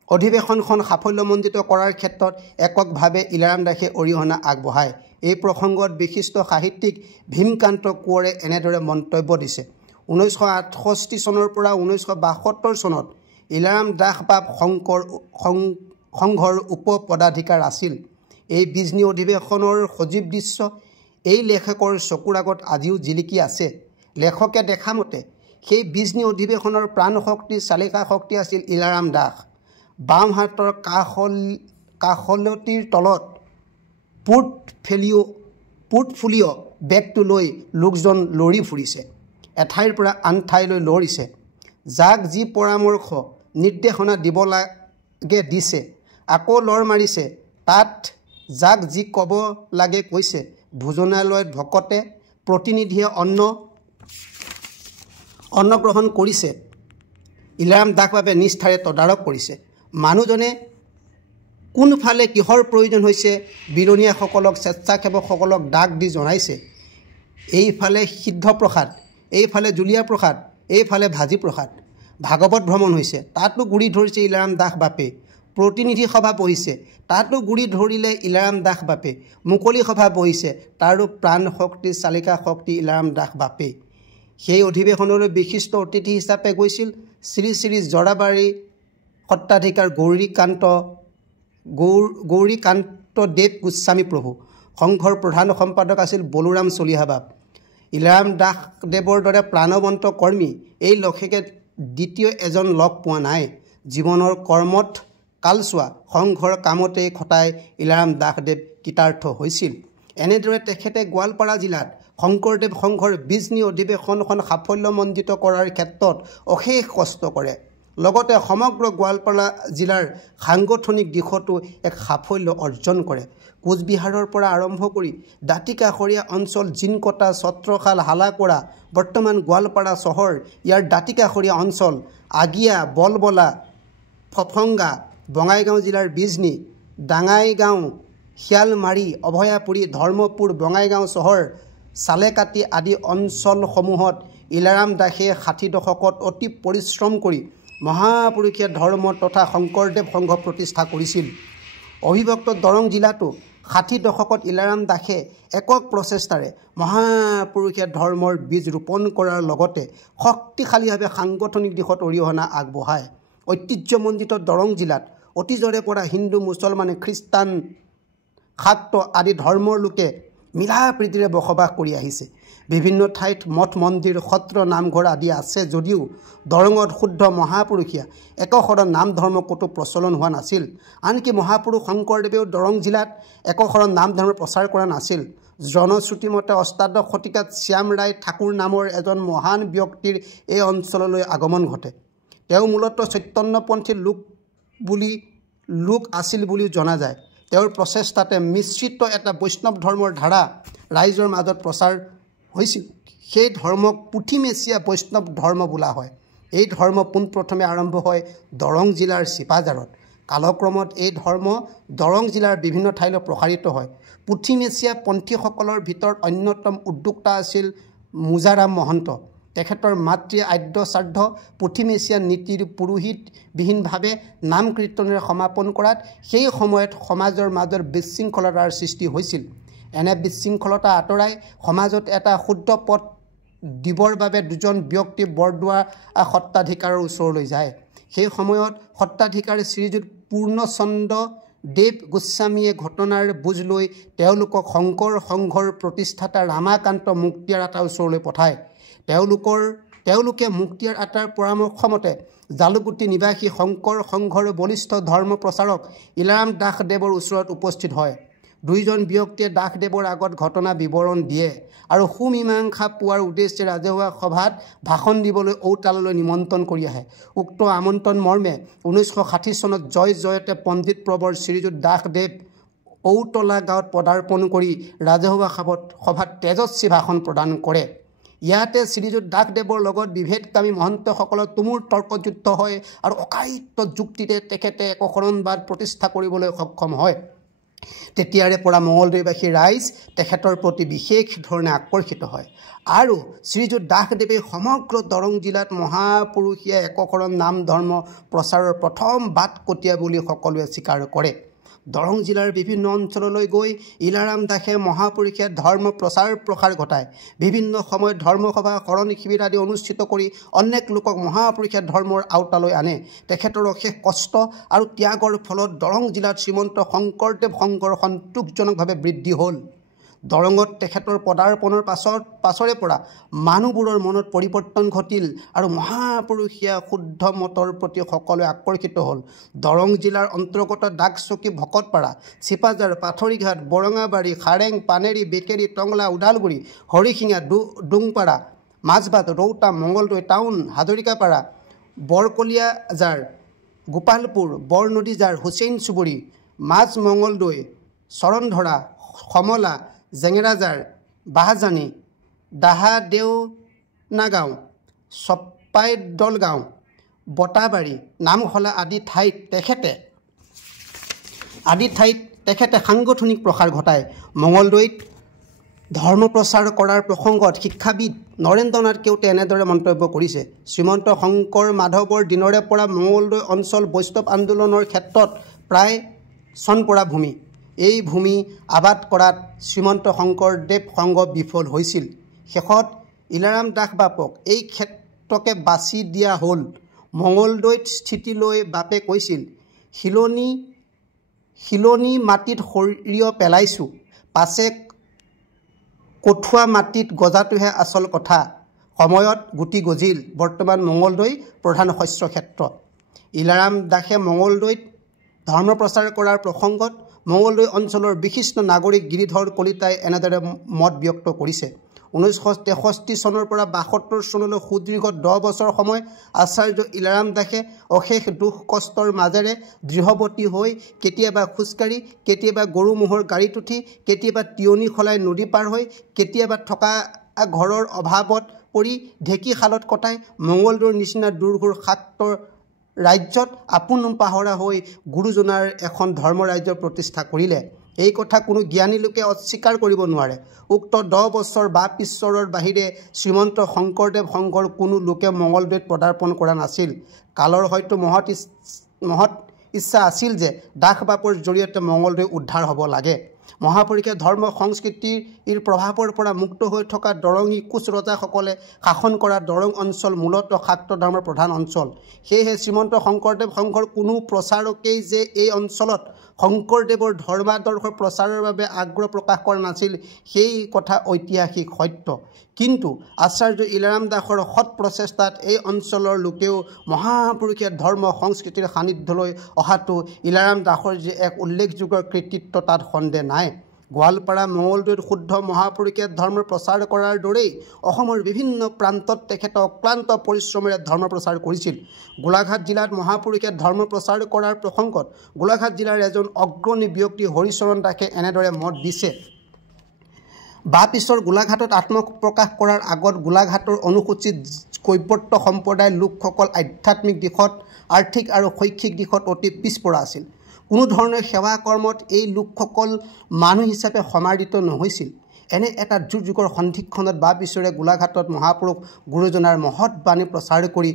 অধিৱেশনখন সাফল্যমণ্ডিত কৰাৰ ক্ষেত্ৰত এককভাৱে ইলাৰাম দাসে অৰিহণা আগবঢ়ায়। এই প্ৰসংগত বিশিষ্ট সাহিত্যিক ভীমকান্ত কোঁৱৰে এনেদৰে মন্তব্য দিছে, 1968 চনৰ পৰা 1972 চনত ইলাৰাম দাস বাপ সংঘৰ উপপদাধিকাৰ আছিল। এই বিজনী অধিৱেশনৰ সজীৱ দৃশ্য এই লেখকৰ চকুৰ আগত আজিও জিলিকি আছে। লেখকে দেখা মতে সেই বিজনী অধিৱেশনৰ প্ৰাণ শক্তি, চালিকা শক্তি আছিল ইলাৰাম দাস। বাম হাতৰ কাষলতিৰ তলত পোৰ্টফলিঅ' বেগটো লৈ লোকজন লৰি ফুৰিছে, এঠাইৰ পৰা আন ঠাইলৈ লৰিছে। যাক যি পৰামৰ্শ নিৰ্দেশনা দিব লাগে দিছে, আকৌ লৰ মাৰিছে, তাত যাক যি ক'ব লাগে কৈছে। ভোজনালয়ত ভকতে প্ৰতিনিধিয়ে অন্ন গ্ৰহণ কৰিছে। ইলাৰাম দাস বাবে নিষ্ঠাৰে তদাৰক কৰিছে। মানুহজনে কোনফালে কিহৰ প্ৰয়োজন হৈছে বিৰণীয়াসকলক, স্বেচ্ছাসেৱকসকলক ডাক দি জনাইছে। এইফালে সিদ্ধপ্ৰসাদ, এইফালে জুলীয়া প্ৰসাদ, এইফালে ভাজি প্ৰসাদ। ভাগৱত ভ্ৰমণ হৈছে, তাতো গুৰি ধৰিছে ইলাৰাম দাস বাপে। প্ৰতিনিধি সভা বহিছে, তাতো গুৰি ধৰিলে ইলাৰাম দাস বাপে। মুকলি সভা বহিছে, তাৰো প্ৰাণ শক্তি, চালিকা শক্তি ইলাৰাম দাস বাপে। সেই অধিৱেশনলৈ বিশিষ্ট অতিথি হিচাপে গৈছিল শ্ৰী শ্ৰী জৰাবাৰী সত্ৰাধিকাৰ গৌৰীকান্ত দেৱ গোস্বামী প্ৰভু। সংঘৰ প্ৰধান সম্পাদক আছিল বলোৰাম চলিহা বাপ। ইলাৰাম দাসদেৱৰ দৰে প্ৰাণৱন্ত কৰ্মী এই লেখকে দ্বিতীয় এজন লগ পোৱা নাই। জীৱনৰ কৰ্মত কালচোৱা সংঘৰ কামতেই খটাই ইলাৰাম দাসদেৱ কৃতাৰ্থ হৈছিল। এনেদৰে তেখেতে গোৱালপাৰা জিলাত শংকৰদেৱ সংঘৰ বিজনী অধিৱেশনখন সাফল্যমণ্ডিত কৰাৰ ক্ষেত্ৰত অশেষ কষ্ট কৰে। লগতে সমগ্ৰ গোৱালপাৰা জিলাৰ সাংগঠনিক দিশতো এক সাফল্য অৰ্জন কৰে। কোচবিহাৰৰ পৰা আৰম্ভ কৰি দাঁতিকাষৰীয়া অঞ্চল, জিনকটা, ছত্ৰশাল, হালাকৰা, বৰ্তমান গোৱালপাৰা চহৰ, ইয়াৰ দাঁতিকাষৰীয়া অঞ্চল, আগিয়া, বলবলা, ফফংগা, বঙাইগাঁও জিলাৰ বিজনী, ডাঙাইগাঁও, শিয়ালমাৰী, অভয়াপুৰী, ধৰ্মপুৰ, বঙাইগাঁও চহৰ, চালেকাটি আদি অঞ্চলসমূহত ইলাৰাম দাসে 60 দশকত অতি পৰিশ্ৰম কৰি মহাপুৰুষীয়া ধৰ্ম তথা শংকৰদেৱ সংঘ প্ৰতিষ্ঠা কৰিছিল। অবিভক্ত দৰং জিলাতো 60 দশকত ইলাৰাম দাসে একক প্ৰচেষ্টাৰে মহাপুৰুষীয়া ধৰ্মৰ বীজ ৰোপণ কৰাৰ লগতে শক্তিশালীভাৱে সাংগঠনিক দিশত অৰিহণা আগবঢ়ায়। ঐতিহ্যমণ্ডিত দৰং জিলাত অতীজৰে পৰা হিন্দু মুছলমান খ্ৰীষ্টান শাক্ত আদি ধৰ্মৰ লোকে মিলা প্ৰীতিৰে বসবাস কৰি আহিছে। বিভিন্ন ঠাইত মঠ মন্দিৰ সত্ৰ নামঘৰ আদি আছে যদিও দৰঙত শুদ্ধ মহাপুৰুষীয়া একশৰণ নাম ধৰ্ম ক'তো প্ৰচলন হোৱা নাছিল। আনকি মহাপুৰুষ শংকৰদেৱেও দৰং জিলাত একশৰণ নাম ধৰ্ম প্ৰচাৰ কৰা নাছিল। জনশ্ৰুতি মতে অষ্টাদশ শতিকাত শ্যাম ৰায় ঠাকুৰ নামৰ এজন মহান ব্যক্তিৰ এই অঞ্চললৈ আগমন ঘটে। তেওঁ মূলতঃ চৈতন্যপন্থী লোক আছিল বুলিও জনা যায়। তেওঁৰ প্ৰচেষ্টাতে মিশ্ৰিত এটা বৈষ্ণৱ ধৰ্মৰ ধাৰা ৰাইজৰ মাজত প্ৰচাৰ হৈছিল। সেই ধৰ্মক পুথিমেচীয়া বৈষ্ণৱ ধৰ্ম বোলা হয়। এই ধৰ্ম পোনপ্ৰথমে আৰম্ভ হয় দৰং জিলাৰ চিপাঝাৰত। কালক্ৰমত এই ধৰ্ম দৰং জিলাৰ বিভিন্ন ঠাইলৈ প্ৰসাৰিত হয়। পুথিমেচীয়া পন্থীসকলৰ ভিতৰত অন্যতম উদ্যোক্তা আছিল মোজাৰাম মহন্ত। তেখেতৰ মাতৃ আদ্য শ্ৰাদ্ধ পুথিমেচীয়া নীতিৰ পুৰোহিতবিহীনভাৱে নাম কীৰ্তনেৰে সমাপন কৰাত সেই সময়ত সমাজৰ মাজত বিশৃংখলতাৰ সৃষ্টি হৈছিল। এনে বিশৃংখলতা আঁতৰাই সমাজত এটা শুদ্ধ পথ দিবৰ বাবে দুজন ব্যক্তি বৰদোৱা সত্ৰাধিকাৰৰ ওচৰলৈ যায়। সেই সময়ত সত্ৰাধিকাৰী শ্ৰীযুত পূৰ্ণচন্দ্ৰ দেৱ গোস্বামীয়ে ঘটনাৰ বুজ লৈ তেওঁলোকক শংকৰ সংঘৰ প্ৰতিষ্ঠাতা ৰামাকান্ত মুক্তিয়াৰ আতাৰ ওচৰলৈ পঠায়। তেওঁলোকে মুক্তিয়াৰ আতাৰ পৰামৰ্শমতে জালুকুটি নিবাসী শংকৰ সংঘৰ বলিষ্ঠ ধৰ্ম প্ৰচাৰক ইলাৰাম দাসদেৱৰ ওচৰত উপস্থিত হয়। দুইজন ব্যক্তিয়ে দাসদেৱৰ আগত ঘটনা বিৱৰণ দিয়ে আৰু সুমীমাংসা পোৱাৰ উদ্দেশ্যে ৰাজহুৱা সভাত ভাষণ দিবলৈ ঔতাললৈ নিমন্ত্ৰণ কৰি আহে। উক্ত আমন্ত্ৰণ মৰ্মে 1960 চনত জয়তে পণ্ডিত প্ৰবৰ শ্ৰীযুত দাসদেৱ ঔতলা গাঁৱত পদাৰ্পণ কৰি ৰাজহুৱা সভাত তেজস্বী ভাষণ প্ৰদান কৰে। ইয়াতে শ্ৰীযুত দাসদেৱৰ লগত বিভেদকামী মহন্তসকলৰ তুমুল তৰ্কযুদ্ধ হয় আৰু অকাৰিত্ব যুক্তিৰে তেখেতে একশৰণবাদ প্ৰতিষ্ঠা কৰিবলৈ সক্ষম হয়। তেতিয়াৰে পৰা মঙলদৈবাসী ৰাইজ তেখেতৰ প্ৰতি বিশেষ ধৰণে আকৰ্ষিত হয় আৰু শ্ৰীযুত দাসদেৱে সমগ্ৰ দৰং জিলাত মহাপুৰুষীয়া একশৰণ নাম ধৰ্ম প্ৰচাৰৰ প্ৰথম বাট কটীয়া বুলি সকলোৱে স্বীকাৰ কৰে। দৰং জিলাৰ বিভিন্ন অঞ্চললৈ গৈ ইলাৰাম দাসে মহাপুৰুষীয়া ধৰ্ম প্ৰচাৰ প্ৰসাৰ ঘটায়। বিভিন্ন সময়ত ধৰ্মসভা শৰণ শিবিৰ আদি অনুষ্ঠিত কৰি অনেক লোকক মহাপুৰুষীয়া ধৰ্মৰ আওতালৈ আনে। তেখেতৰ অশেষ কষ্ট আৰু ত্যাগৰ ফলত দৰং জিলাত শ্ৰীমন্ত শংকৰদেৱ সংঘৰ সন্তোষজনকভাৱে বৃদ্ধি হ'ল। দৰঙত তেখেতৰ পদাৰ্পণৰ পাছৰে পৰা মানুহবোৰৰ মনত পৰিৱৰ্তন ঘটিল আৰু মহাপুৰুষীয়া শুদ্ধ মতৰ প্ৰতি সকলোৱে আকৰ্ষিত হ'ল। দৰং জিলাৰ অন্তৰ্গত ডাকচকী, ভকতপাৰা, চিপাঝাৰ, পাথৰিঘাট, বৰঙাবাৰী, খাৰেং, পানেৰী, বেকেৰী, টংলা, ওদালগুৰি, হৰিশিঙা, ডুংপাৰা, মাজবাট, ৰৌতা, মঙলদৈ টাউন, হাজৰিকাপাৰা, বৰকলীয়াজাৰ, গোপালপুৰ, বৰনদীজাৰ, হুছেইন চুবুৰী, মাজ মঙলদৈ, চৰণধৰা, সমলা, জেঙেৰাজাৰ, বাহজানী, দাহাদেউনাগাঁও, চপাইদলগাঁও, বটাবাৰী, নামখলা আদি ঠাইত তেখেতে সাংগঠনিক প্ৰসাৰ ঘটায়। মঙলদৈত ধৰ্ম প্ৰচাৰ কৰাৰ প্ৰসংগত শিক্ষাবিদ নৰেন্দ্ৰনাথ কেওটে এনেদৰে মন্তব্য কৰিছে। শ্ৰীমন্ত শংকৰ মাধৱৰ দিনৰে পৰা মঙলদৈ অঞ্চল বৈষ্ণৱ আন্দোলনৰ ক্ষেত্ৰত প্ৰায় চনপৰা ভূমি। এই ভূমি আবাদ কৰাত শ্ৰীমন্ত শংকৰদেৱ সংঘ বিফল হৈছিল। শেষত ইলাৰাম দাস বাপক এই ক্ষেত্ৰকে বাছি দিয়া হ'ল। মঙলদৈত স্থিতি লৈ বাপে কৈছিল, শিলনি মাটিত সৰিয়হ পেলাইছোঁ, পাছে কঠুৱা মাটিত গজাটোহে আচল কথা। সময়ত গুটি গজিল। বৰ্তমান মঙলদৈ প্ৰধান শস্য ক্ষেত্ৰ। ইলাৰাম দাসে মঙলদৈত ধৰ্ম প্ৰচাৰ কৰাৰ প্ৰসংগত মঙলদৈ অঞ্চলৰ বিশিষ্ট নাগৰিক গিৰিধৰ কলিতাই এনেদৰে মত ব্যক্ত কৰিছে। 1963 চনৰ পৰা 72 চনলৈ সুদীৰ্ঘ 10 বছৰ সময় আচাৰ্য ইলাৰাম দাসে অশেষ দুখ কষ্টৰ মাজেৰে দৃঢ়ৱতী হৈ কেতিয়াবা খোজকাঢ়ি, কেতিয়াবা গৰু ম'হৰ গাড়ীত উঠি, কেতিয়াবা তিয়নি সলাই নদী পাৰ হৈ, কেতিয়াবা থকা ঘৰৰ অভাৱত পৰি ঢেঁকীশালত কটাই মঙলদৈৰ নিচিনা দুৰ্ঘৰ শাক্ত ৰাজ্যত আপোন পাহৰা হৈ গুৰুজনাৰ এখন ধৰ্ম ৰাজ্য প্ৰতিষ্ঠা কৰিলে। এই কথা কোনো জ্ঞানী লোকে অস্বীকাৰ কৰিব নোৱাৰে। উক্ত 10 বছৰ বা পিছৰৰ বাহিৰে শ্ৰীমন্ত শংকৰদেৱ সংঘৰ কোনো লোকে মঙলদৈত পদাৰ্পণ কৰা নাছিল। কালৰ হয়তো মহৎ ইচ্ছা আছিল যে দাস বাপৰ জৰিয়তে মঙলদৈ উদ্ধাৰ হ'ব লাগে। মহাপুৰুষে ধৰ্ম সংস্কৃতিৰ প্ৰভাৱৰ পৰা মুক্ত হৈ থকা দৰঙী কোচ ৰজাসকলে শাসন কৰা দৰং অঞ্চল মূলতঃ শাক্ত ধৰ্মৰ প্ৰধান অঞ্চল। সেয়েহে শ্ৰীমন্ত শংকৰদেৱ সংঘৰ কোনো প্ৰচাৰকেই যে এই অঞ্চলত শংকৰদেৱৰ ধৰ্মাদৰ্শৰ প্ৰচাৰৰ বাবে আগ্ৰহ প্ৰকাশ কৰা নাছিল সেই কথা ঐতিহাসিক সত্য। কিন্তু আচাৰ্য ইলাৰাম দাসৰ সৎ প্ৰচেষ্টাত এই অঞ্চলৰ লোকেও মহাপুৰুষীয় ধৰ্ম সংস্কৃতিৰ সান্নিধ্যলৈ অহাটো ইলাৰাম দাসৰ যে এক উল্লেখযোগ্য কৃতিত্ব তাত সন্দেহ নাই। গোৱালপাৰা মঙলদৈত শুদ্ধ মহাপুৰুষীয় ধৰ্মৰ প্ৰচাৰ কৰাৰ দৰেই অসমৰ বিভিন্ন প্ৰান্তত তেখেতে অক্লান্ত পৰিশ্ৰমেৰে ধৰ্ম প্ৰচাৰ কৰিছিল। গোলাঘাট জিলাত মহাপুৰুষীয় ধৰ্ম প্ৰচাৰ কৰাৰ প্ৰসংগত গোলাঘাট জিলাৰ এজন অগ্ৰণী ব্যক্তি হৰিচৰণ দাসে এনেদৰে মত দিছে। পিছৰ গোলাঘাটত আত্মপ্ৰকাশ কৰাৰ আগত গোলাঘাটৰ অনুসূচিত কৈৱৰ্ত সম্প্ৰদায়ৰ লোকসকল আধ্যাত্মিক দিশত, আৰ্থিক আৰু শৈক্ষিক দিশত অতি পিছপৰা আছিল। কোনো ধৰণৰ সেৱা কৰ্মত এই লোকসকল মানুহ হিচাপে সমাদৃত নহৈছিল। এনে এটা দুৰ্যোগৰ সন্ধিক্ষণত পিছৰে গোলাঘাটত মহাপুৰুষ গুৰুজনাৰ মহৎ বাণী প্ৰচাৰ কৰি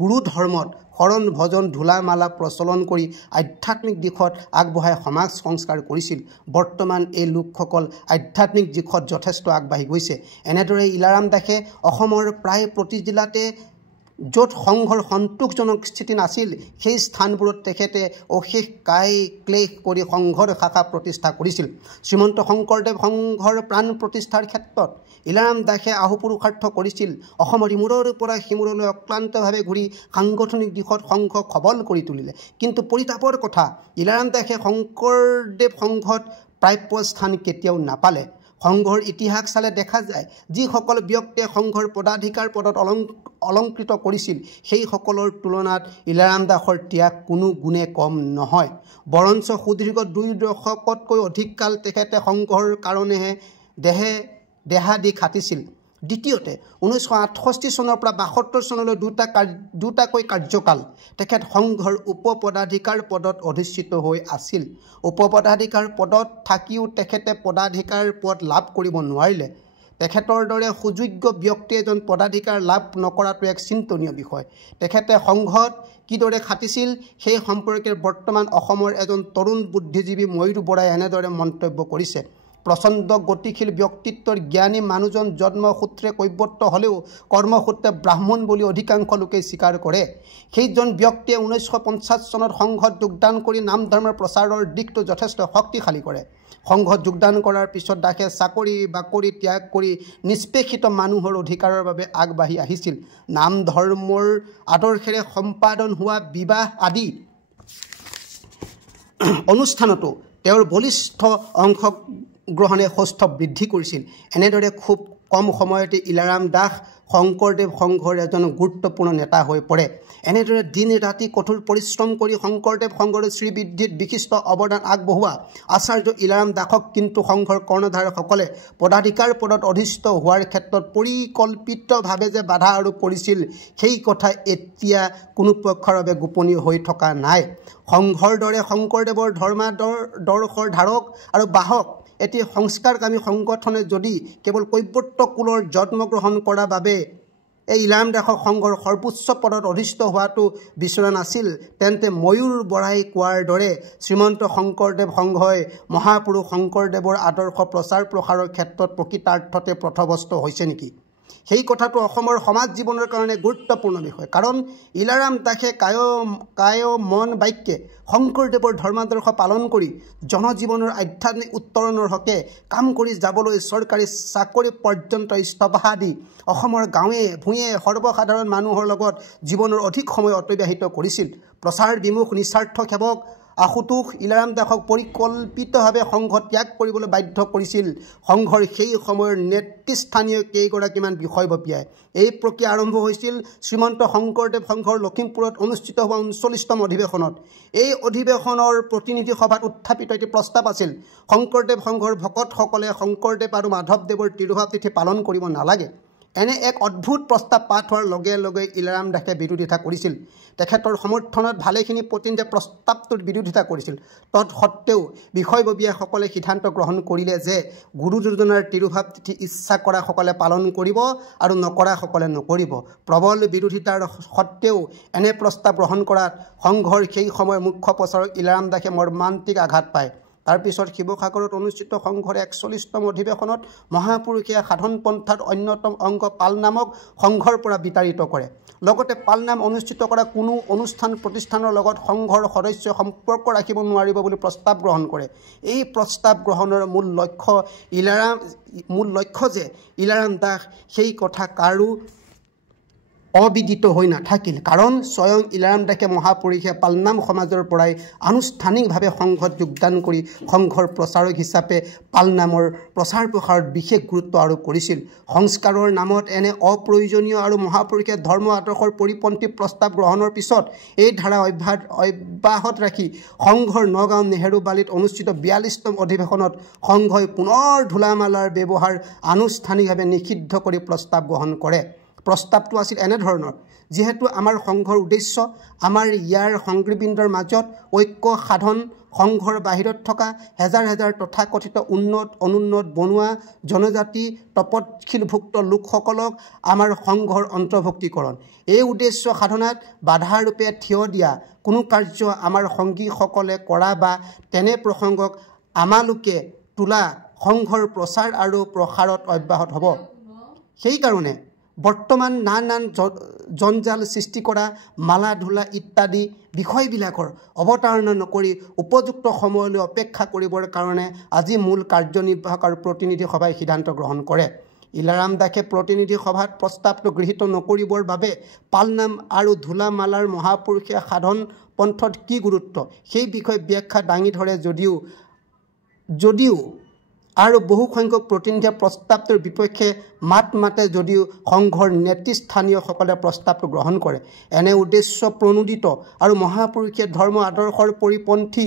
গুৰু ধৰ্মত শৰণ ভজন ধূলা-মালা প্ৰচলন কৰি আধ্যাত্মিক দিশত আগবঢ়াই সমাজ সংস্কাৰ কৰিছিল। বৰ্তমান এই লোকসকল আধ্যাত্মিক দিশত যথেষ্ট আগবাঢ়ি গৈছে। এনেদৰে ইলাৰাম দাসে অসমৰ প্ৰায় প্ৰতি জিলাতে য'ত সংঘৰ সন্তোষজনক স্থিতি নাছিল সেই স্থানবোৰত তেখেতে অশেষ ক্লেশ কৰি সংঘৰ শাখা প্ৰতিষ্ঠা কৰিছিল। শ্ৰীমন্ত শংকৰদেৱ সংঘৰ প্ৰাণ প্ৰতিষ্ঠাৰ ক্ষেত্ৰত ইলাৰাম দাসে আহুপুৰুষাৰ্থ কৰিছিল। অসমৰ ইমূৰৰ পৰা সিমূৰলৈ অক্লান্তভাৱে ঘূৰি সাংগঠনিক দিশত সংঘক সবল কৰি তুলিলে। কিন্তু পৰিতাপৰ কথা, ইলাৰাম দাসে শংকৰদেৱ সংঘত প্ৰাপ্য স্থান কেতিয়াও নাপালে। সংঘৰ ইতিহাস চালে দেখা যায় যিসকল ব্যক্তিয়ে সংঘৰ পদাধিকাৰ পদত অলংকৃত কৰিছিল সেইসকলৰ তুলনাত ইলাৰাম দাসৰ ত্যাগ কোনো গুণে কম নহয়। বৰঞ্চ সুদীৰ্ঘ 2 দশকতকৈ অধিক কাল তেখেতে সংঘৰ কাৰণেহে দেহাদি খাটিছিল। দ্বিতীয়তে 1968 চনৰ পৰা 72 চনলৈ দুটাকৈ কাৰ্যকাল তেখেত সংঘৰ উপপদাধিকাৰ পদত অধিষ্ঠিত হৈ আছিল। উপপদাধিকাৰ পদত থাকিও তেখেতে পদাধিকাৰ পদ লাভ কৰিব নোৱাৰিলে। তেখেতৰ দৰে সুযোগ্য ব্যক্তি এজন পদাধিকাৰ লাভ নকৰাটো এক চিন্তনীয় বিষয়। তেখেতে সংঘত কিদৰে খাটিছিল সেই সম্পৰ্কে বৰ্তমান অসমৰ এজন তৰুণ বুদ্ধিজীৱী ময়ূৰ বৰাই এনেদৰে মন্তব্য কৰিছে। প্ৰচণ্ড গতিশীল ব্যক্তিত্বৰ জ্ঞানী মানুহজন জন্মসূত্ৰে কৈৱৰ্ত হ'লেও কৰ্মসূত্ৰে ব্ৰাহ্মণ বুলি অধিকাংশ লোকে স্বীকাৰ কৰে। সেইজন ব্যক্তিয়ে 1950 চনত সংঘত যোগদান কৰি নাম ধৰ্মৰ প্ৰচাৰৰ দিশটো যথেষ্ট শক্তিশালী কৰে। সংঘত যোগদান কৰাৰ পিছত দাসে চাকৰি বাকৰি ত্যাগ কৰি নিষ্পেষিত মানুহৰ অধিকাৰৰ বাবে আগবাঢ়ি আহিছিল। নাম ধৰ্মৰ আদৰ্শেৰে সম্পাদন হোৱা বিবাহ আদি অনুষ্ঠানতো তেওঁৰ বলিষ্ঠ অংশগ্ৰহণে সৌষ্ঠৱ বৃদ্ধি কৰিছিল। এনেদৰে খুব কম সময়তে ইলাৰাম দাস শংকৰদেৱ সংঘৰ এজন গুৰুত্বপূৰ্ণ নেতা হৈ পৰে। এনেদৰে দিন ৰাতি কঠোৰ পৰিশ্ৰম কৰি শংকৰদেৱ সংঘৰ শ্ৰীবৃদ্ধিত বিশিষ্ট অৱদান আগবঢ়োৱা আচাৰ্য ইলাৰাম দাসক কিন্তু সংঘৰ কৰ্ণধাৰসকলে পদাধিকাৰ পদত অধিষ্ঠিত হোৱাৰ ক্ষেত্ৰত পৰিকল্পিতভাৱে যে বাধা আৰোপ কৰিছিল সেই কথা এতিয়া কোনো পক্ষৰ বাবে গোপনীয় হৈ থকা নাই। সংঘৰ দৰে শংকৰদেৱৰ ধৰ্মাদৰ্শৰ ধাৰক আৰু বাহক এটি সংস্কাৰকামী সংগঠনে যদি কেৱল কৈৱৰ্ত কুলৰ জন্মগ্ৰহণ কৰাৰ বাবে এই ইলাৰাম দাসক সংঘৰ সৰ্বোচ্চ পদত অধিষ্ঠিত হোৱাটো বিচৰা নাছিল তেন্তে ময়ূৰ বৰাই কোৱাৰ দৰে শ্ৰীমন্ত শংকৰদেৱ সংঘই মহাপুৰুষ শংকৰদেৱৰ আদৰ্শ প্ৰচাৰ প্ৰসাৰৰ ক্ষেত্ৰত প্ৰকৃতাৰ্থতে পথভ্ৰষ্ট হৈছে নেকি? সেই কথাটো অসমৰ সমাজ জীৱনৰ কাৰণে গুৰুত্বপূৰ্ণ বিষয়। কাৰণ ইলাৰাম দাসে কায় মন বাক্যে শংকৰদেৱৰ ধৰ্মাদৰ্শ পালন কৰি জনজীৱনৰ আধ্যাত্মিক উত্তৰণৰ হকে কাম কৰি যাবলৈ চৰকাৰী চাকৰি পৰ্যন্ত ইস্তফা দি অসমৰ গাঁৱে ভূঞে সৰ্বসাধাৰণ মানুহৰ লগত জীৱনৰ অধিক সময় অতিবাহিত কৰিছিল। প্ৰচাৰ বিমুখ নিস্বাৰ্থ সেৱক আশুতোষ ইলাৰাম দাসক পৰিকল্পিতভাৱে সংঘ ত্যাগ কৰিবলৈ বাধ্য কৰিছিল সংঘৰ সেই সময়ৰ নেতৃস্থানীয় কেইগৰাকীমান বিষয়ববীয়াই। এই প্ৰক্ৰিয়া আৰম্ভ হৈছিল শ্ৰীমন্ত শংকৰদেৱ সংঘৰ লখিমপুৰত অনুষ্ঠিত হোৱা 39তম অধিৱেশনত। এই অধিৱেশনৰ প্ৰতিনিধি সভাত উত্থাপিত এটি প্ৰস্তাৱ আছিল শংকৰদেৱ সংঘৰ ভকতসকলে শংকৰদেৱ আৰু মাধৱদেৱৰ তিৰুভাৱ তিথি পালন কৰিব নালাগে। এনে এক অদ্ভুত প্ৰস্তাৱ পাঠ হোৱাৰ লগে লগে ইলাৰাম দাসে বিৰোধিতা কৰিছিল। তেখেতৰ সমৰ্থনত ভালেখিনি প্ৰতিনিধিয়ে প্ৰস্তাৱটোৰ বিৰোধিতা কৰিছিল। তৎসত্ত্বেও বিষয়ববীয়াসকলে সিদ্ধান্ত গ্ৰহণ কৰিলে যে গুৰুজনাৰ তিৰুভাৱ তিথি ইচ্ছা কৰাসকলে পালন কৰিব আৰু নকৰাসকলে নকৰিব। প্ৰবল বিৰোধিতাৰ সত্ত্বেও এনে প্ৰস্তাৱ গ্ৰহণ কৰাত সংঘৰ সেই সময়ৰ মুখ্য প্ৰচাৰক ইলাৰাম দাসে মৰ্মান্তিক আঘাত পায়। তাৰপিছত শিৱসাগৰত অনুষ্ঠিত সংঘৰ 41তম অধিৱেশনত মহাপুৰুষে সাধন পন্থাৰ অন্যতম অংগ পালনামক সংঘৰ পৰা বিতাড়িত কৰে। লগতে পালনাম অনুষ্ঠিত কৰা কোনো অনুষ্ঠান প্ৰতিষ্ঠানৰ লগত সংঘৰ সদস্য সম্পৰ্ক ৰাখিব নোৱাৰিব বুলি প্ৰস্তাৱ গ্ৰহণ কৰে। এই প্ৰস্তাৱ গ্ৰহণৰ মূল লক্ষ্য যে ইলাৰাম দাস সেই কথা কাৰো অবিদিত হৈ নাথাকিল, কাৰণ স্বয়ং ইলাৰাম দাসে মহাপুৰুষে পালনাম সমাজৰ পৰাই আনুষ্ঠানিকভাৱে সংঘত যোগদান কৰি সংঘৰ প্ৰচাৰক হিচাপে পালনামৰ প্ৰচাৰ প্ৰসাৰত বিশেষ গুৰুত্ব আৰোপ কৰিছিল। সংস্কাৰৰ নামত এনে অপ্ৰয়োজনীয় আৰু মহাপুৰুষে ধৰ্ম আদৰ্শৰ পৰিপন্থী প্ৰস্তাৱ গ্ৰহণৰ পিছত এই ধাৰা অব্যাহত ৰাখি সংঘৰ নগাঁও নেহেৰুবালিত অনুষ্ঠিত 42তম অধিৱেশনত সংঘই পুনৰ ধূলা-মালাৰ ব্যৱহাৰ আনুষ্ঠানিকভাৱে নিষিদ্ধ কৰি প্ৰস্তাৱ গ্ৰহণ কৰে। প্ৰস্তাৱটো আছিল এনেধৰণৰ: যিহেতু আমাৰ সংঘৰ উদ্দেশ্য আমাৰ ইয়াৰ সংগীবৃন্দৰ মাজত ঐক্য সাধন, সংঘৰ বাহিৰত থকা হেজাৰ হেজাৰ তথাকথিত উন্নত অনুন্নত বনুৱা জনজাতি তপশীলভুক্ত লোকসকলক আমাৰ সংঘৰ অন্তৰ্ভুক্তিকৰণ, এই উদ্দেশ্য সাধনাত বাধাৰূপে থিয় দিয়া কোনো কাৰ্য আমাৰ সংগীসকলে কৰা বা তেনে প্ৰসংগক আমালোকে তোলা সংঘৰ প্ৰচাৰ আৰু প্ৰসাৰত অব্যাহত হ'ব। সেইকাৰণে বৰ্তমান নানান জঞ্জাল সৃষ্টি কৰা মালা ধূলা ইত্যাদি বিষয়বিলাকৰ অৱতাৰণা নকৰি উপযুক্ত সময়লৈ অপেক্ষা কৰিবৰ কাৰণে আজি মূল কাৰ্যনিৰ্বাহক আৰু প্ৰতিনিধি সভাই সিদ্ধান্ত গ্ৰহণ কৰে। ইলাৰাম দাসে প্ৰতিনিধি সভাত প্ৰস্তাৱটো গৃহীত নকৰিবৰ বাবে পালনাম আৰু ধূলা মালাৰ মহাপুৰুষে সাধন পন্থত কি গুৰুত্ব সেই বিষয়ে ব্যাখ্যা দাঙি ধৰে যদিও আৰু বহুসংখ্যক প্ৰতিনিধিয়ে প্ৰস্তাৱটোৰ বিপক্ষে মাত মাতে যদিও সংঘৰ নেতৃস্থানীয়সকলে প্ৰস্তাৱটো গ্ৰহণ কৰে। এনে উদ্দেশ্য প্ৰণোদিত আৰু মহাপুৰুষে ধৰ্ম আদৰ্শৰ পৰিপন্থী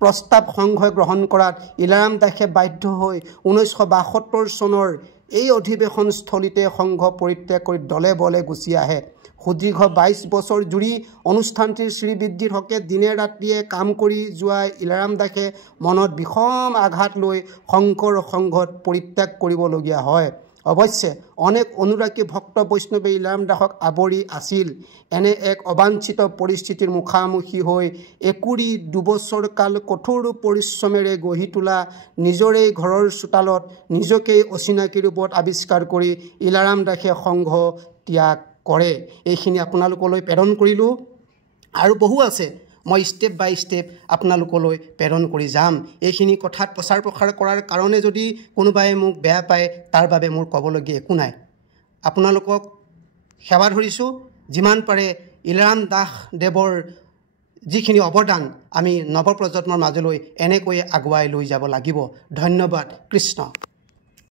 প্ৰস্তাৱ সংঘই গ্ৰহণ কৰাত ইলাৰাম দাসে বাধ্য হৈ 1972 চনৰ এই অধিৱেশনস্থলীতে সংঘ পৰিত্যাগ কৰি দলে বলে গুচি আহে। সুদীৰ্ঘ 22 বছৰ জুৰি অনুষ্ঠানটিৰ শ্ৰীবৃদ্ধিৰ হকে দিনে ৰাতিয়ে কাম কৰি যোৱা ইলাৰাম দাসে মনত বিষম আঘাত লৈ সংঘত পৰিত্যাগ কৰিবলগীয়া হয়। অৱশ্যে অনেক অনুৰাগী ভক্ত বৈষ্ণৱে ইলাৰাম দাসক আৱৰি আছিল। এনে এক অবাঞ্ছিত পৰিস্থিতিৰ মুখামুখি হৈ একুৰি 2 বছৰ কাল কঠোৰ পৰিশ্ৰমেৰে গঢ়ি তোলা নিজৰে ঘৰৰ চোতালত নিজকেই অচিনাকি ৰূপত আৱিষ্কাৰ কৰি ইলাৰাম দাসে সংঘ ত্যাগ কৰে। এইখিনি আপোনালোকলৈ প্ৰেৰণ কৰিলোঁ, আৰু বহু আছে, মই ষ্টেপ বাই ষ্টেপ আপোনালোকলৈ প্ৰেৰণ কৰি যাম। এইখিনি কথাত প্ৰচাৰ প্ৰসাৰ কৰাৰ কাৰণে যদি কোনোবাই মোক বেয়া পায় তাৰ বাবে মোৰ ক'বলগীয়া একো নাই। আপোনালোকক সেৱা ধৰিছোঁ। যিমান পাৰে ইলাৰাম দাসদেৱৰ যিখিনি অৱদান আমি নৱপ্ৰজন্মৰ মাজলৈ এনেকৈয়ে আগুৱাই লৈ যাব লাগিব। ধন্যবাদ। কৃষ্ণ।